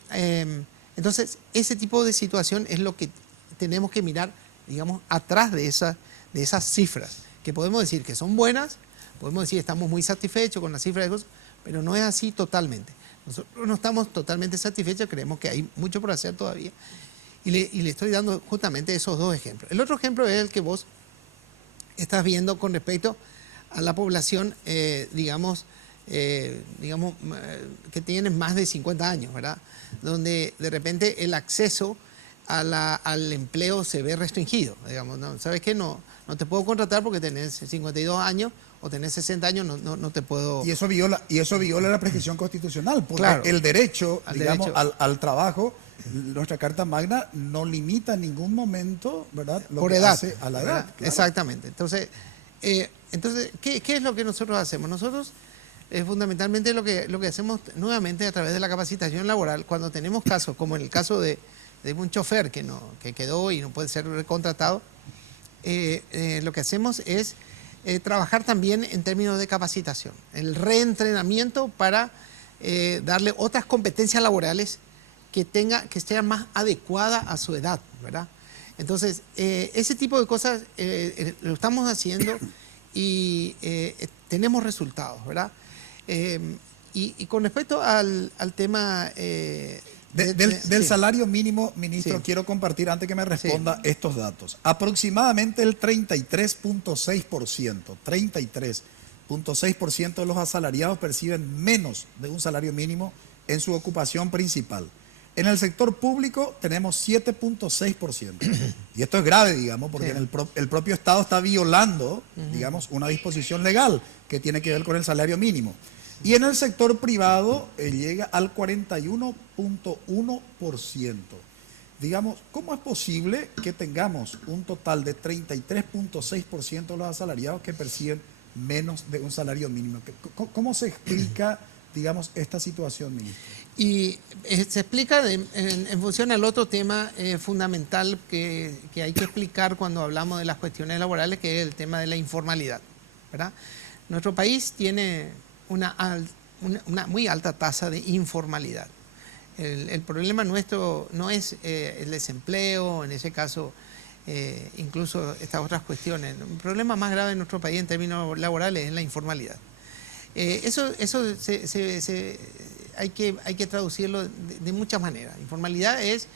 entonces, ese tipo de situación es lo que tenemos que mirar, digamos, atrás de esas cifras, que podemos decir que son buenas, podemos decir que estamos muy satisfechos con las cifras de cosas, pero no es así totalmente. Nosotros no estamos totalmente satisfechos, creemos que hay mucho por hacer todavía. Y le estoy dando justamente esos 2 ejemplos. El otro ejemplo es el que vos estás viendo con respecto a la población, digamos, que tienen más de 50 años, ¿verdad? Donde de repente el acceso al empleo se ve restringido. Digamos, ¿no? ¿Sabes qué? No te puedo contratar porque tenés 52 años o tenés 60 años, no te puedo... Y eso viola la prescripción constitucional, porque claro, el derecho, digamos, al trabajo, nuestra Carta Magna no limita en ningún momento, ¿verdad?, lo por que edad, hace a la edad. Claro. Exactamente. Entonces, ¿qué es lo que nosotros hacemos? Nosotros, fundamentalmente, lo que hacemos nuevamente a través de la capacitación laboral, cuando tenemos casos, como en el caso de un chofer que quedó y no puede ser recontratado, lo que hacemos es trabajar también en términos de capacitación, el reentrenamiento para darle otras competencias laborales que estén más adecuadas a su edad, ¿verdad? Entonces, ese tipo de cosas lo estamos haciendo y tenemos resultados, ¿verdad? Y con respecto al tema... Del salario mínimo, ministro, quiero compartir antes que me responda estos datos. Aproximadamente el 33.6% de los asalariados perciben menos de un salario mínimo en su ocupación principal. En el sector público tenemos 7.6%. Y esto es grave, digamos, porque el propio Estado está violando, digamos, una disposición legal que tiene que ver con el salario mínimo. Y en el sector privado llega al 41.1%. Digamos, ¿cómo es posible que tengamos un total de 33.6% de los asalariados que perciben menos de un salario mínimo? ¿Cómo se explica, digamos, esta situación, ministro? Y se explica en función al otro tema fundamental que hay que explicar cuando hablamos de las cuestiones laborales, que es el tema de la informalidad, ¿verdad? Nuestro país tiene una muy alta tasa de informalidad. El problema nuestro no es el desempleo, en ese caso, incluso estas otras cuestiones. El problema más grave en nuestro país en términos laborales es la informalidad. Eso hay que traducirlo de muchas maneras. Informalidad es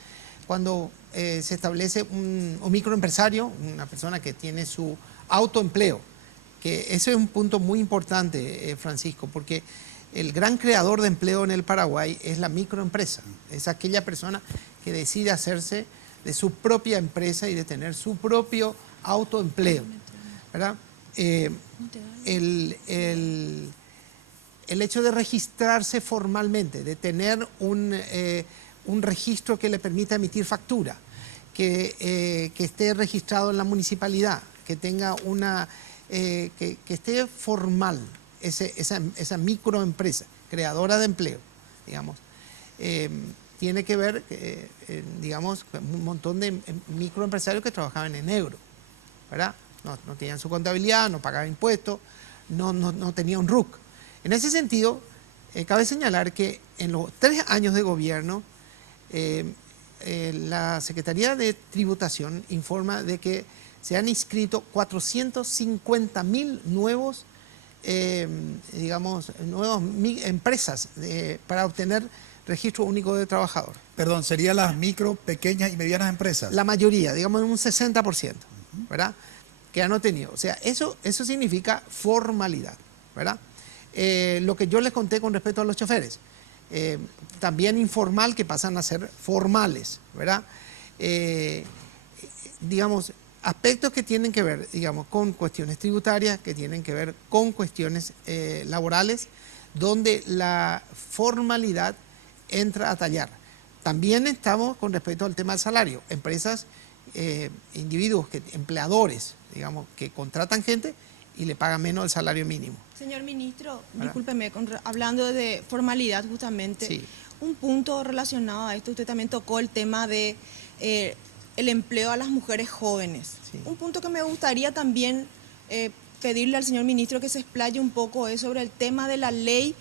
cuando se establece un microempresario, una persona que tiene su autoempleo, que ese es un punto muy importante, Francisco, porque el gran creador de empleo en el Paraguay es la microempresa, es aquella persona que decide hacerse de su propia empresa y de tener su propio autoempleo, ¿verdad? El hecho de registrarse formalmente, de tener un registro que le permita emitir factura, que esté registrado en la municipalidad, que tenga que esté formal esa microempresa, creadora de empleo, digamos, tiene que ver, digamos, un montón de microempresarios que trabajaban en negro, ¿verdad? No tenían su contabilidad, no pagaban impuestos, no tenían un RUC. En ese sentido, cabe señalar que en los 3 años de gobierno, la Secretaría de Tributación informa de que se han inscrito 450.000 nuevas empresas para obtener registro único de trabajador. Perdón, ¿serían las micro, pequeñas y medianas empresas? La mayoría, digamos un 60%, ¿verdad? Que han obtenido. O sea, eso significa formalidad, ¿verdad? Lo que yo les conté con respecto a los choferes, también informal que pasan a ser formales, ¿verdad? Digamos, aspectos que tienen que ver, digamos, con cuestiones tributarias, que tienen que ver con cuestiones laborales, donde la formalidad entra a tallar. También estamos con respecto al tema del salario. Empresas, individuos, empleadores, digamos, que contratan gente y le pagan menos del salario mínimo. Señor ministro, discúlpeme, hablando de formalidad justamente, sí. Un punto relacionado a esto, usted también tocó el tema de el empleo a las mujeres jóvenes. Sí. Un punto que me gustaría también pedirle al señor ministro que se explaye un poco es sobre el tema de la ley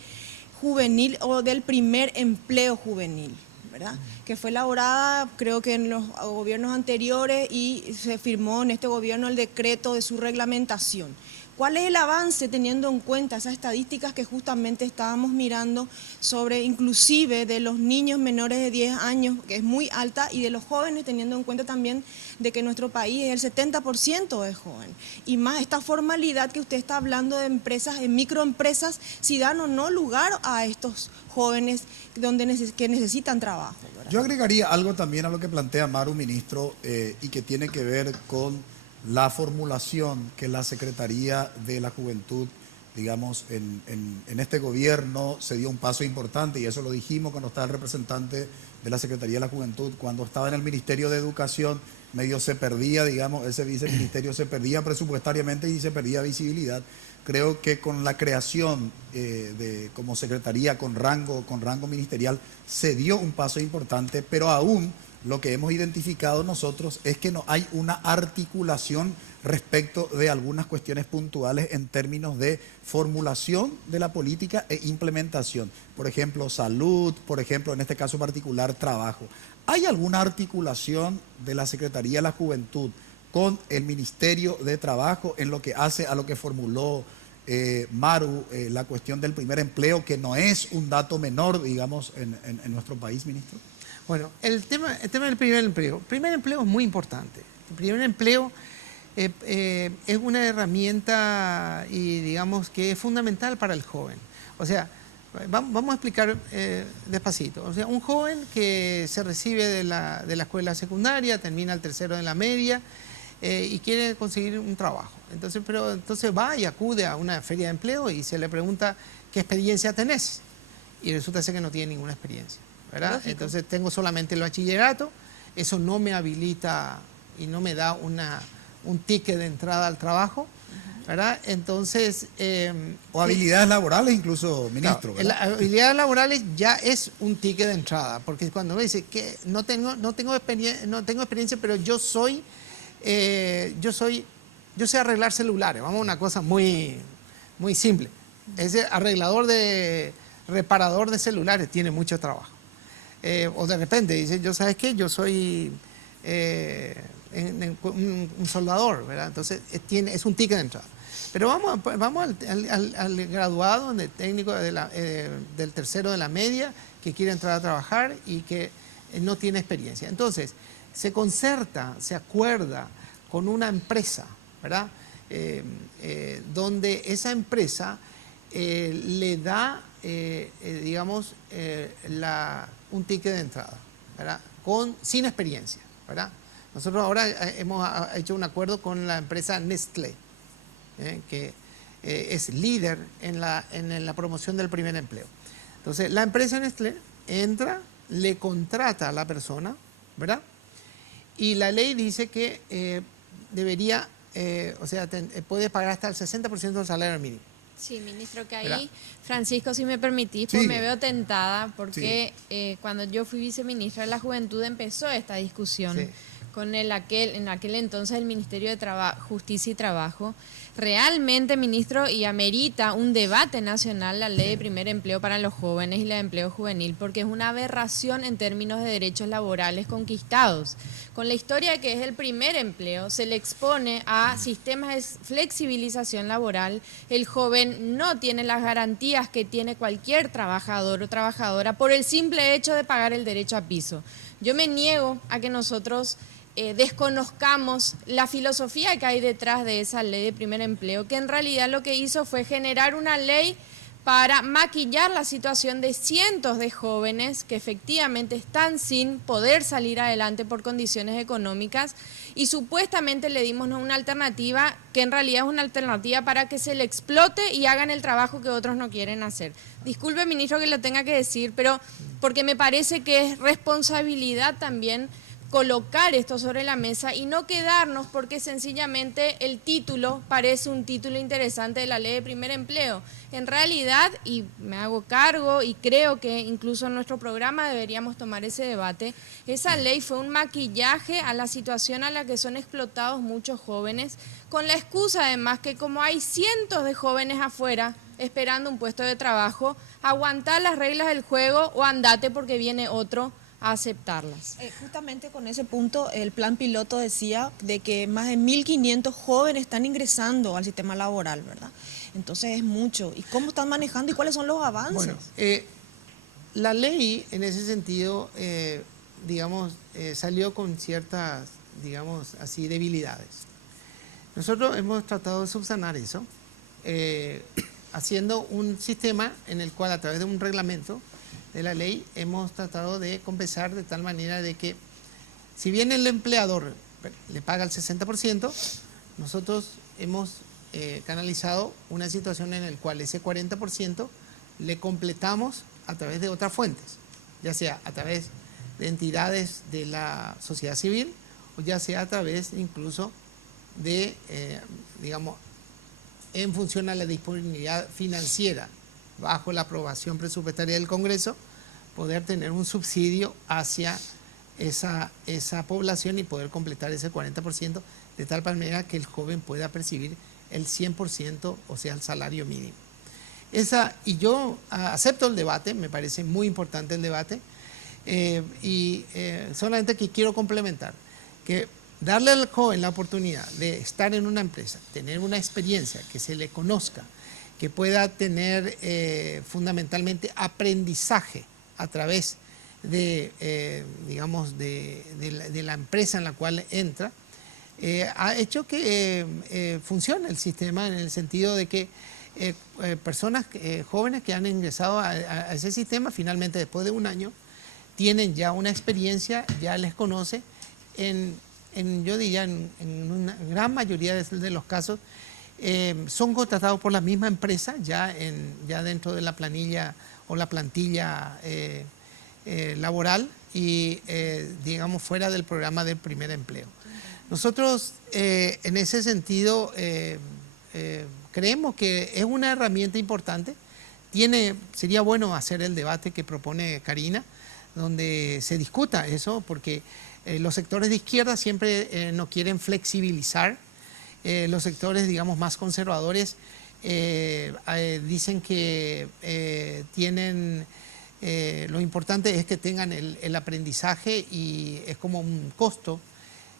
juvenil o del primer empleo juvenil, ¿verdad? Que fue elaborada creo que en los gobiernos anteriores y se firmó en este gobierno el decreto de su reglamentación. ¿Cuál es el avance teniendo en cuenta esas estadísticas que justamente estábamos mirando sobre inclusive de los niños menores de 10 años, que es muy alta, y de los jóvenes, teniendo en cuenta también de que nuestro país es el 70% de joven? Y más esta formalidad que usted está hablando de empresas, en microempresas, si dan o no lugar a estos jóvenes que necesitan trabajo, ¿verdad? Yo agregaría algo también a lo que plantea Maru, ministro, y que tiene que ver con la formulación que la Secretaría de la Juventud, digamos, en este gobierno se dio un paso importante, y eso lo dijimos cuando estaba el representante de la Secretaría de la Juventud. Cuando estaba en el Ministerio de Educación, medio se perdía, digamos, ese viceministerio se perdía presupuestariamente y se perdía visibilidad. Creo que con la creación como secretaría con rango ministerial se dio un paso importante, pero aún lo que hemos identificado nosotros es que no hay una articulación respecto de algunas cuestiones puntuales en términos de formulación de la política e implementación. Por ejemplo, salud, por ejemplo, en este caso particular, trabajo. ¿Hay alguna articulación de la Secretaría de la Juventud con el Ministerio de Trabajo en lo que hace a lo que formuló Maru, la cuestión del primer empleo, que no es un dato menor, digamos, en nuestro país, ministro? Bueno, el tema del primer empleo. El primer empleo es muy importante. El primer empleo es una herramienta y digamos que es fundamental para el joven. O sea, vamos a explicar despacito. O sea, un joven que se recibe de la escuela secundaria, termina el tercero de la media y quiere conseguir un trabajo. Entonces va y acude a una feria de empleo y se le pregunta ¿qué experiencia tenés? Y resulta ser que no tiene ninguna experiencia, ¿verdad? Lógico. Entonces tengo solamente el bachillerato, eso no me habilita y no me da un ticket de entrada al trabajo. ¿verdad? Entonces... o habilidades laborales incluso, ministro. Claro, las habilidades laborales ya es un ticket de entrada, porque cuando uno dice que no tengo experiencia, pero yo sé arreglar celulares, vamos a una cosa muy, muy simple. Ese reparador de celulares tiene mucho trabajo. O de repente dice, ¿sabes qué? Yo soy un soldador, ¿verdad? Entonces es un ticket de entrada. Pero vamos al graduado de técnico del tercero de la media que quiere entrar a trabajar y que no tiene experiencia. Entonces, se concerta, se acuerda con una empresa, ¿verdad? Donde esa empresa le da, digamos, un ticket de entrada, ¿verdad? Sin experiencia, ¿verdad? Nosotros ahora hemos hecho un acuerdo con la empresa Nestlé, que es líder en la promoción del primer empleo. Entonces, la empresa Nestlé entra, le contrata a la persona, ¿verdad? Y la ley dice que debería, puede pagar hasta el 60% del salario mínimo. Sí, ministro, que ¿verdad? ahí, Francisco, si me permitís, pues me veo tentada porque cuando yo fui viceministra de la Juventud empezó esta discusión con en aquel entonces el Ministerio de Justicia y Trabajo. Realmente, ministro, y amerita un debate nacional la ley de primer empleo para los jóvenes y la de empleo juvenil, porque es una aberración en términos de derechos laborales conquistados. Con la historia que es el primer empleo, se le expone a sistemas de flexibilización laboral. El joven no tiene las garantías que tiene cualquier trabajador o trabajadora por el simple hecho de pagar el derecho a piso. Yo me niego a que nosotros desconozcamos la filosofía que hay detrás de esa ley de primer empleo, que en realidad lo que hizo fue generar una ley para maquillar la situación de cientos de jóvenes que efectivamente están sin poder salir adelante por condiciones económicas, y supuestamente le dimos una alternativa que en realidad es una alternativa para que se le explote y hagan el trabajo que otros no quieren hacer. Disculpe, ministro, que lo tenga que decir, pero porque me parece que es responsabilidad también colocar esto sobre la mesa y no quedarnos porque sencillamente el título parece un título interesante de la ley de primer empleo. En realidad, y me hago cargo y creo que incluso en nuestro programa deberíamos tomar ese debate, esa ley fue un maquillaje a la situación a la que son explotados muchos jóvenes, con la excusa además que como hay cientos de jóvenes afuera esperando un puesto de trabajo, aguantar las reglas del juego o andate porque viene otro a aceptarlas. Justamente con ese punto, el plan piloto decía de que más de 1.500 jóvenes están ingresando al sistema laboral, ¿verdad? Entonces es mucho. ¿Y cómo están manejando y cuáles son los avances? Bueno, la ley en ese sentido, salió con ciertas, debilidades. Nosotros hemos tratado de subsanar eso, haciendo un sistema en el cual a través de un reglamento de la ley hemos tratado de compensar de tal manera de que si bien el empleador le paga el 60%, nosotros hemos canalizado una situación en la cual ese 40% le completamos a través de otras fuentes, ya sea a través de entidades de la sociedad civil o ya sea a través incluso de, en función a la disponibilidad financiera bajo la aprobación presupuestaria del Congreso, poder tener un subsidio hacia esa población y poder completar ese 40% de tal manera que el joven pueda percibir el 100%, o sea, el salario mínimo. Y yo acepto el debate, me parece muy importante el debate, solamente que quiero complementar, que darle al joven la oportunidad de estar en una empresa, tener una experiencia, que se le conozca, que pueda tener fundamentalmente aprendizaje a través de, de la empresa en la cual entra, ha hecho que funcione el sistema en el sentido de que personas jóvenes que han ingresado a ese sistema, finalmente después de un año, tienen ya una experiencia, ya les conoce, yo diría en una gran mayoría de los casos, son contratados por la misma empresa ya dentro de la planilla o la plantilla laboral y fuera del programa del primer empleo. Nosotros en ese sentido creemos que es una herramienta importante. Sería bueno hacer el debate que propone Karina, donde se discuta eso, porque los sectores de izquierda siempre no quieren flexibilizar. Los sectores, digamos, más conservadores dicen que lo importante es que tengan el aprendizaje y es como un costo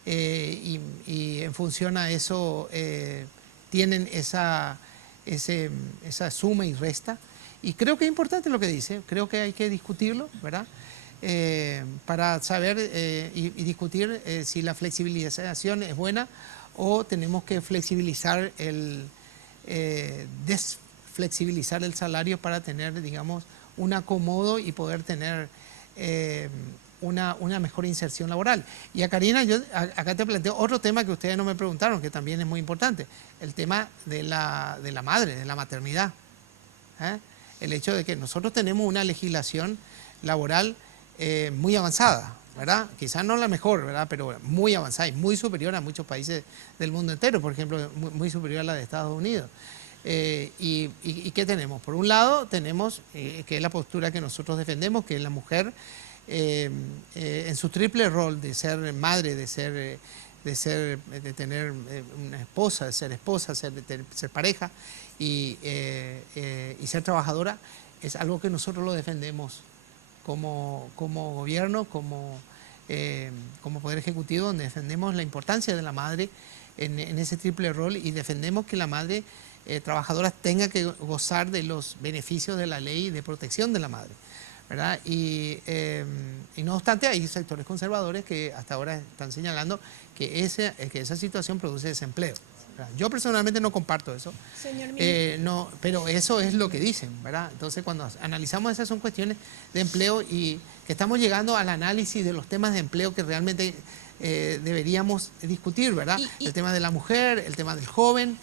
y en función a eso tienen esa suma y resta. Y creo que es importante lo que dice, creo que hay que discutirlo, ¿verdad? Para saber y discutir si la flexibilización es buena o tenemos que flexibilizar desflexibilizar el salario para tener, digamos, un acomodo y poder tener una mejor inserción laboral. Y a Karina, yo acá te planteo otro tema que ustedes no me preguntaron, que también es muy importante, el tema de la madre, de la maternidad. El hecho de que nosotros tenemos una legislación laboral muy avanzada, ¿verdad? Quizás no la mejor, ¿verdad? Pero muy avanzada y muy superior a muchos países del mundo entero, por ejemplo, muy superior a la de Estados Unidos. ¿Y qué tenemos? Por un lado tenemos, que es la postura que nosotros defendemos, que la mujer en su triple rol de ser madre, de tener una esposa, de ser pareja y ser trabajadora, es algo que nosotros lo defendemos como gobierno, como Poder Ejecutivo, donde defendemos la importancia de la madre en ese triple rol y defendemos que la madre trabajadora tenga que gozar de los beneficios de la ley de protección de la madre, ¿verdad? Y no obstante, hay sectores conservadores que hasta ahora están señalando que esa situación produce desempleo. Yo personalmente no comparto eso, no, pero eso es lo que dicen, ¿verdad? Entonces, cuando analizamos esas son cuestiones de empleo y que estamos llegando al análisis de los temas de empleo que realmente deberíamos discutir, ¿verdad? El tema de la mujer, el tema del joven,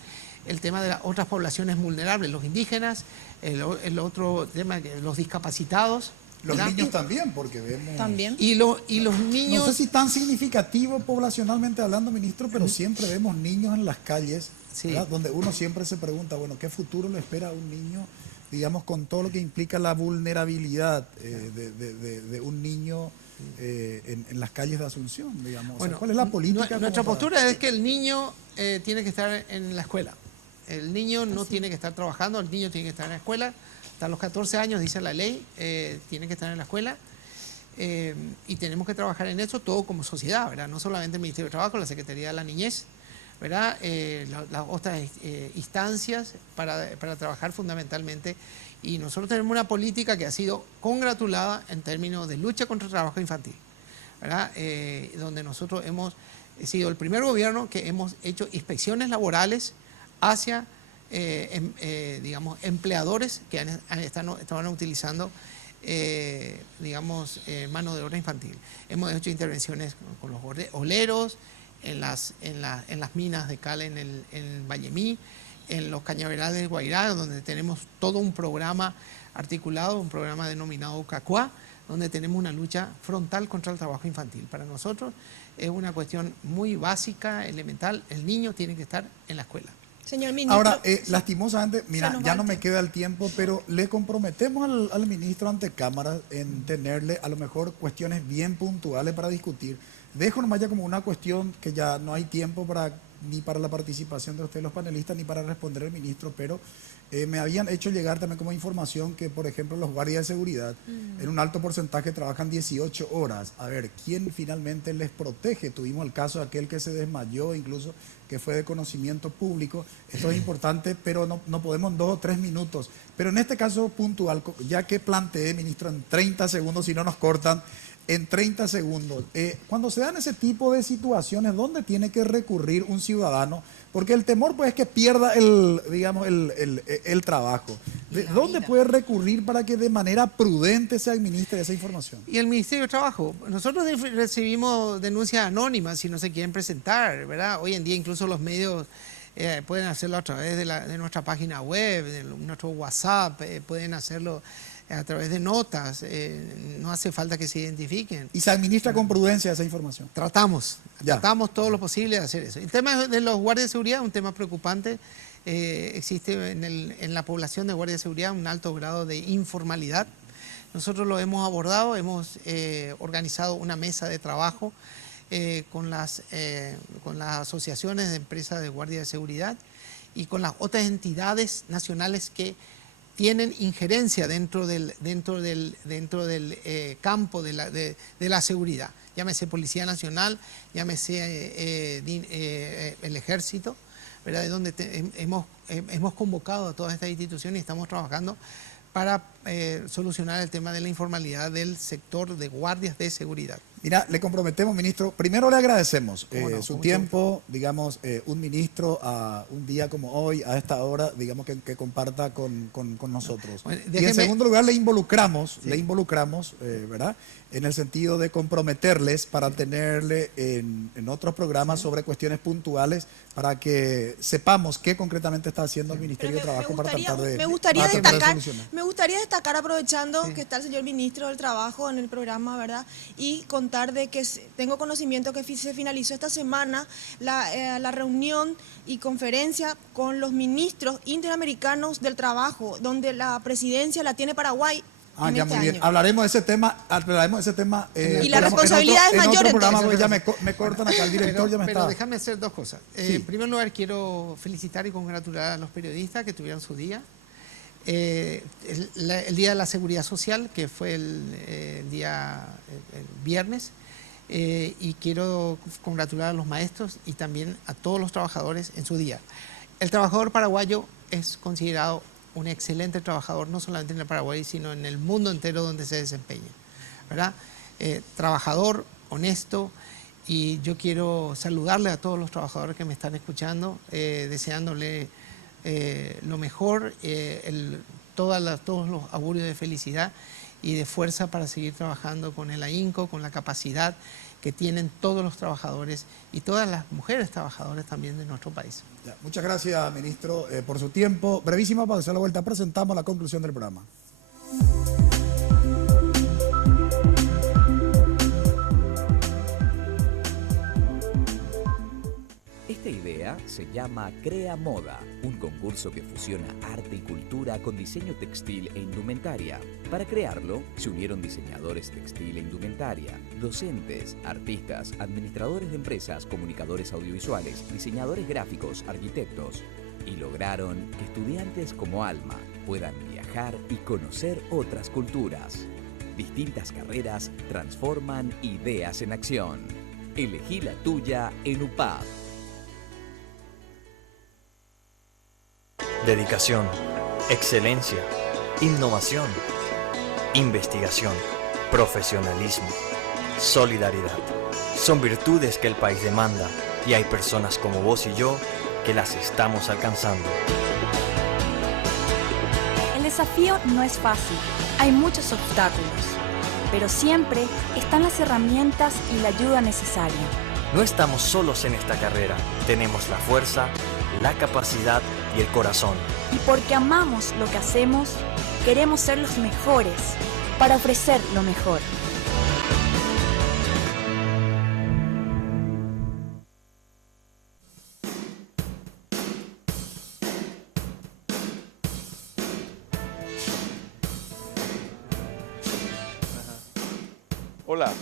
el tema de las otras poblaciones vulnerables, los indígenas, el otro tema, los discapacitados. Los niños también, porque vemos... También. Y los niños... No sé si tan significativo poblacionalmente hablando, ministro, pero siempre vemos niños en las calles, sí, donde uno siempre se pregunta, bueno, ¿qué futuro le espera a un niño, digamos, con todo lo que implica la vulnerabilidad de un niño en las calles de Asunción, digamos? Bueno, o sea, ¿cuál es la política? Nuestra postura es que el niño tiene que estar en la escuela. El niño no tiene que estar trabajando, el niño tiene que estar en la escuela. Hasta los 14 años, dice la ley, tiene que estar en la escuela y tenemos que trabajar en eso todo como sociedad, ¿verdad? No solamente el Ministerio de Trabajo, la Secretaría de la Niñez, ¿verdad? Las otras instancias para trabajar fundamentalmente. Y nosotros tenemos una política que ha sido congratulada en términos de lucha contra el trabajo infantil, ¿verdad? Donde nosotros hemos sido el primer gobierno que hemos hecho inspecciones laborales hacia digamos, empleadores que estaban utilizando, digamos, mano de obra infantil. Hemos hecho intervenciones con los oleros, en las minas de cal en Vallemí, en los cañaverales de Guairá, donde tenemos todo un programa articulado, un programa denominado CACUA, donde tenemos una lucha frontal contra el trabajo infantil. Para nosotros es una cuestión muy básica, elemental. El niño tiene que estar en la escuela. Señor ministro. Ahora, lastimosamente, mira, ya no me queda el tiempo, pero le comprometemos al ministro ante cámaras en tenerle a lo mejor cuestiones bien puntuales para discutir. Dejo nomás ya como una cuestión que ya no hay tiempo ni para la participación de ustedes los panelistas ni para responder el ministro, pero me habían hecho llegar también como información que, por ejemplo, los guardias de seguridad en un alto porcentaje trabajan 18 horas. A ver, ¿quién finalmente les protege? Tuvimos el caso de aquel que se desmayó, incluso que fue de conocimiento público. Esto es importante, pero no podemos en 2 o 3 minutos. Pero en este caso puntual, ya que planteé, ministro, en 30 segundos, si no nos cortan, en 30 segundos. Cuando se dan ese tipo de situaciones, ¿dónde tiene que recurrir un ciudadano? Porque el temor pues, es que pierda el trabajo. ¿Dónde puede recurrir para que de manera prudente se administre esa información? Y el Ministerio de Trabajo. Nosotros recibimos denuncias anónimas si no se quieren presentar, ¿verdad? Hoy en día incluso los medios pueden hacerlo a través de nuestra página web, de nuestro WhatsApp, pueden hacerlo a través de notas, no hace falta que se identifiquen. ¿Y se administra con prudencia esa información? Tratamos todo lo posible de hacer eso. El tema de los guardias de seguridad es un tema preocupante. Existe en la población de guardias de seguridad un alto grado de informalidad. Nosotros lo hemos abordado, hemos organizado una mesa de trabajo con las asociaciones de empresas de guardia de seguridad y con las otras entidades nacionales que tienen injerencia dentro del campo de la seguridad. Llámese Policía Nacional, llámese el Ejército, ¿verdad? De donde hemos convocado a todas estas instituciones y estamos trabajando para solucionar el tema de la informalidad del sector de guardias de seguridad. Mira, le comprometemos, ministro. Primero le agradecemos su tiempo, gusto. digamos, un ministro a un día como hoy, a esta hora, digamos, que comparta con nosotros. Bueno, y en segundo lugar, le involucramos, ¿verdad? En el sentido de comprometerles para tenerle en otros programas sobre cuestiones puntuales para que sepamos qué concretamente está haciendo el Ministerio de Trabajo para tratar de solucionar. Me gustaría destacar, aprovechando que está el señor ministro del Trabajo en el programa, ¿verdad? Y contar de que tengo conocimiento que se finalizó esta semana la reunión y conferencia con los ministros interamericanos del trabajo, donde la presidencia la tiene Paraguay. Ya muy bien. Hablaremos de ese tema. Y la responsabilidad es mayor, entonces. Ya me cortan acá, el director ya me está. Pero déjame hacer dos cosas. En primer lugar, quiero felicitar y congratular a los periodistas que tuvieron su día. El Día de la Seguridad Social, que fue el viernes, y quiero congratular a los maestros y también a todos los trabajadores en su día. El trabajador paraguayo es considerado un excelente trabajador, no solamente en el Paraguay, sino en el mundo entero donde se desempeña, ¿verdad? Trabajador, honesto, y yo quiero saludarle a todos los trabajadores que me están escuchando, deseándole lo mejor, todos los augurios de felicidad y de fuerza para seguir trabajando con el ahínco, con la capacidad que tienen todos los trabajadores y todas las mujeres trabajadoras también de nuestro país. Muchas gracias, ministro, por su tiempo. Brevísima, para hacer la vuelta, presentamos la conclusión del programa. Esta idea se llama Crea Moda, un concurso que fusiona arte y cultura con diseño textil e indumentaria. Para crearlo, se unieron diseñadores textil e indumentaria, docentes, artistas, administradores de empresas, comunicadores audiovisuales, diseñadores gráficos, arquitectos, y lograron que estudiantes como Alma puedan viajar y conocer otras culturas. Distintas carreras transforman ideas en acción. Elegí la tuya en UPAP. Dedicación, excelencia, innovación, investigación, profesionalismo, solidaridad. Son virtudes que el país demanda y hay personas como vos y yo que las estamos alcanzando. El desafío no es fácil, hay muchos obstáculos, pero siempre están las herramientas y la ayuda necesaria. No estamos solos en esta carrera, tenemos la fuerza, la capacidad y el corazón. Y porque amamos lo que hacemos, queremos ser los mejores para ofrecer lo mejor. Hola,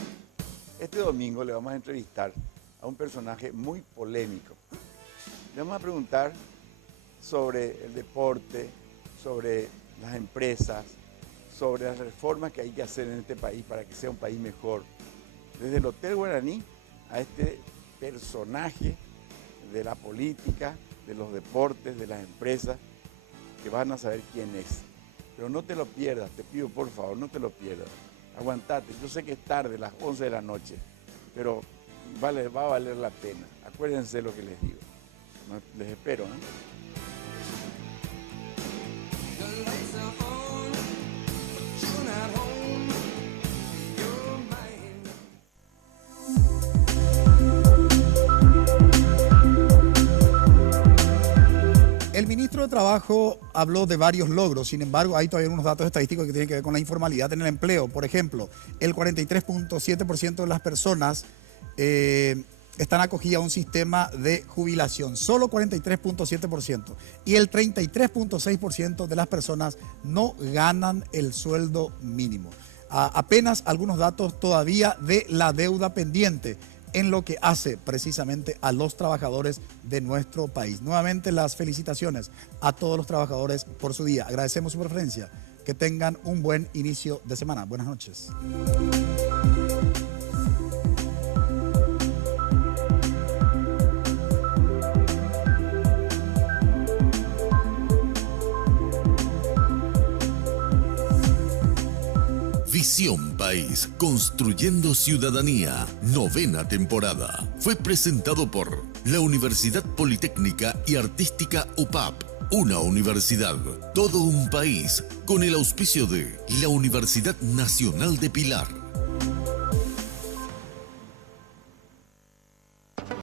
este domingo le vamos a entrevistar a un personaje muy polémico. Le vamos a preguntar sobre el deporte, sobre las empresas, sobre las reformas que hay que hacer en este país para que sea un país mejor. Desde el Hotel Guaraní a este personaje de la política, de los deportes, de las empresas, que van a saber quién es. Pero no te lo pierdas, te pido por favor, no te lo pierdas. Aguantate, yo sé que es tarde, las 11 de la noche, pero va a valer la pena. Acuérdense lo que les digo. Les espero, ¿eh? El ministro de Trabajo habló de varios logros, sin embargo, hay todavía unos datos estadísticos que tienen que ver con la informalidad en el empleo. Por ejemplo, el 43.7% de las personas están acogidas a un sistema de jubilación, solo 43.7%. Y el 33.6% de las personas no ganan el sueldo mínimo. Apenas algunos datos todavía de la deuda pendiente en lo que hace precisamente a los trabajadores de nuestro país. Nuevamente las felicitaciones a todos los trabajadores por su día. Agradecemos su preferencia. Que tengan un buen inicio de semana. Buenas noches. Visión País, construyendo ciudadanía, 9ª temporada. Fue presentado por la Universidad Politécnica y Artística UPAP, una universidad, todo un país, con el auspicio de la Universidad Nacional de Pilar.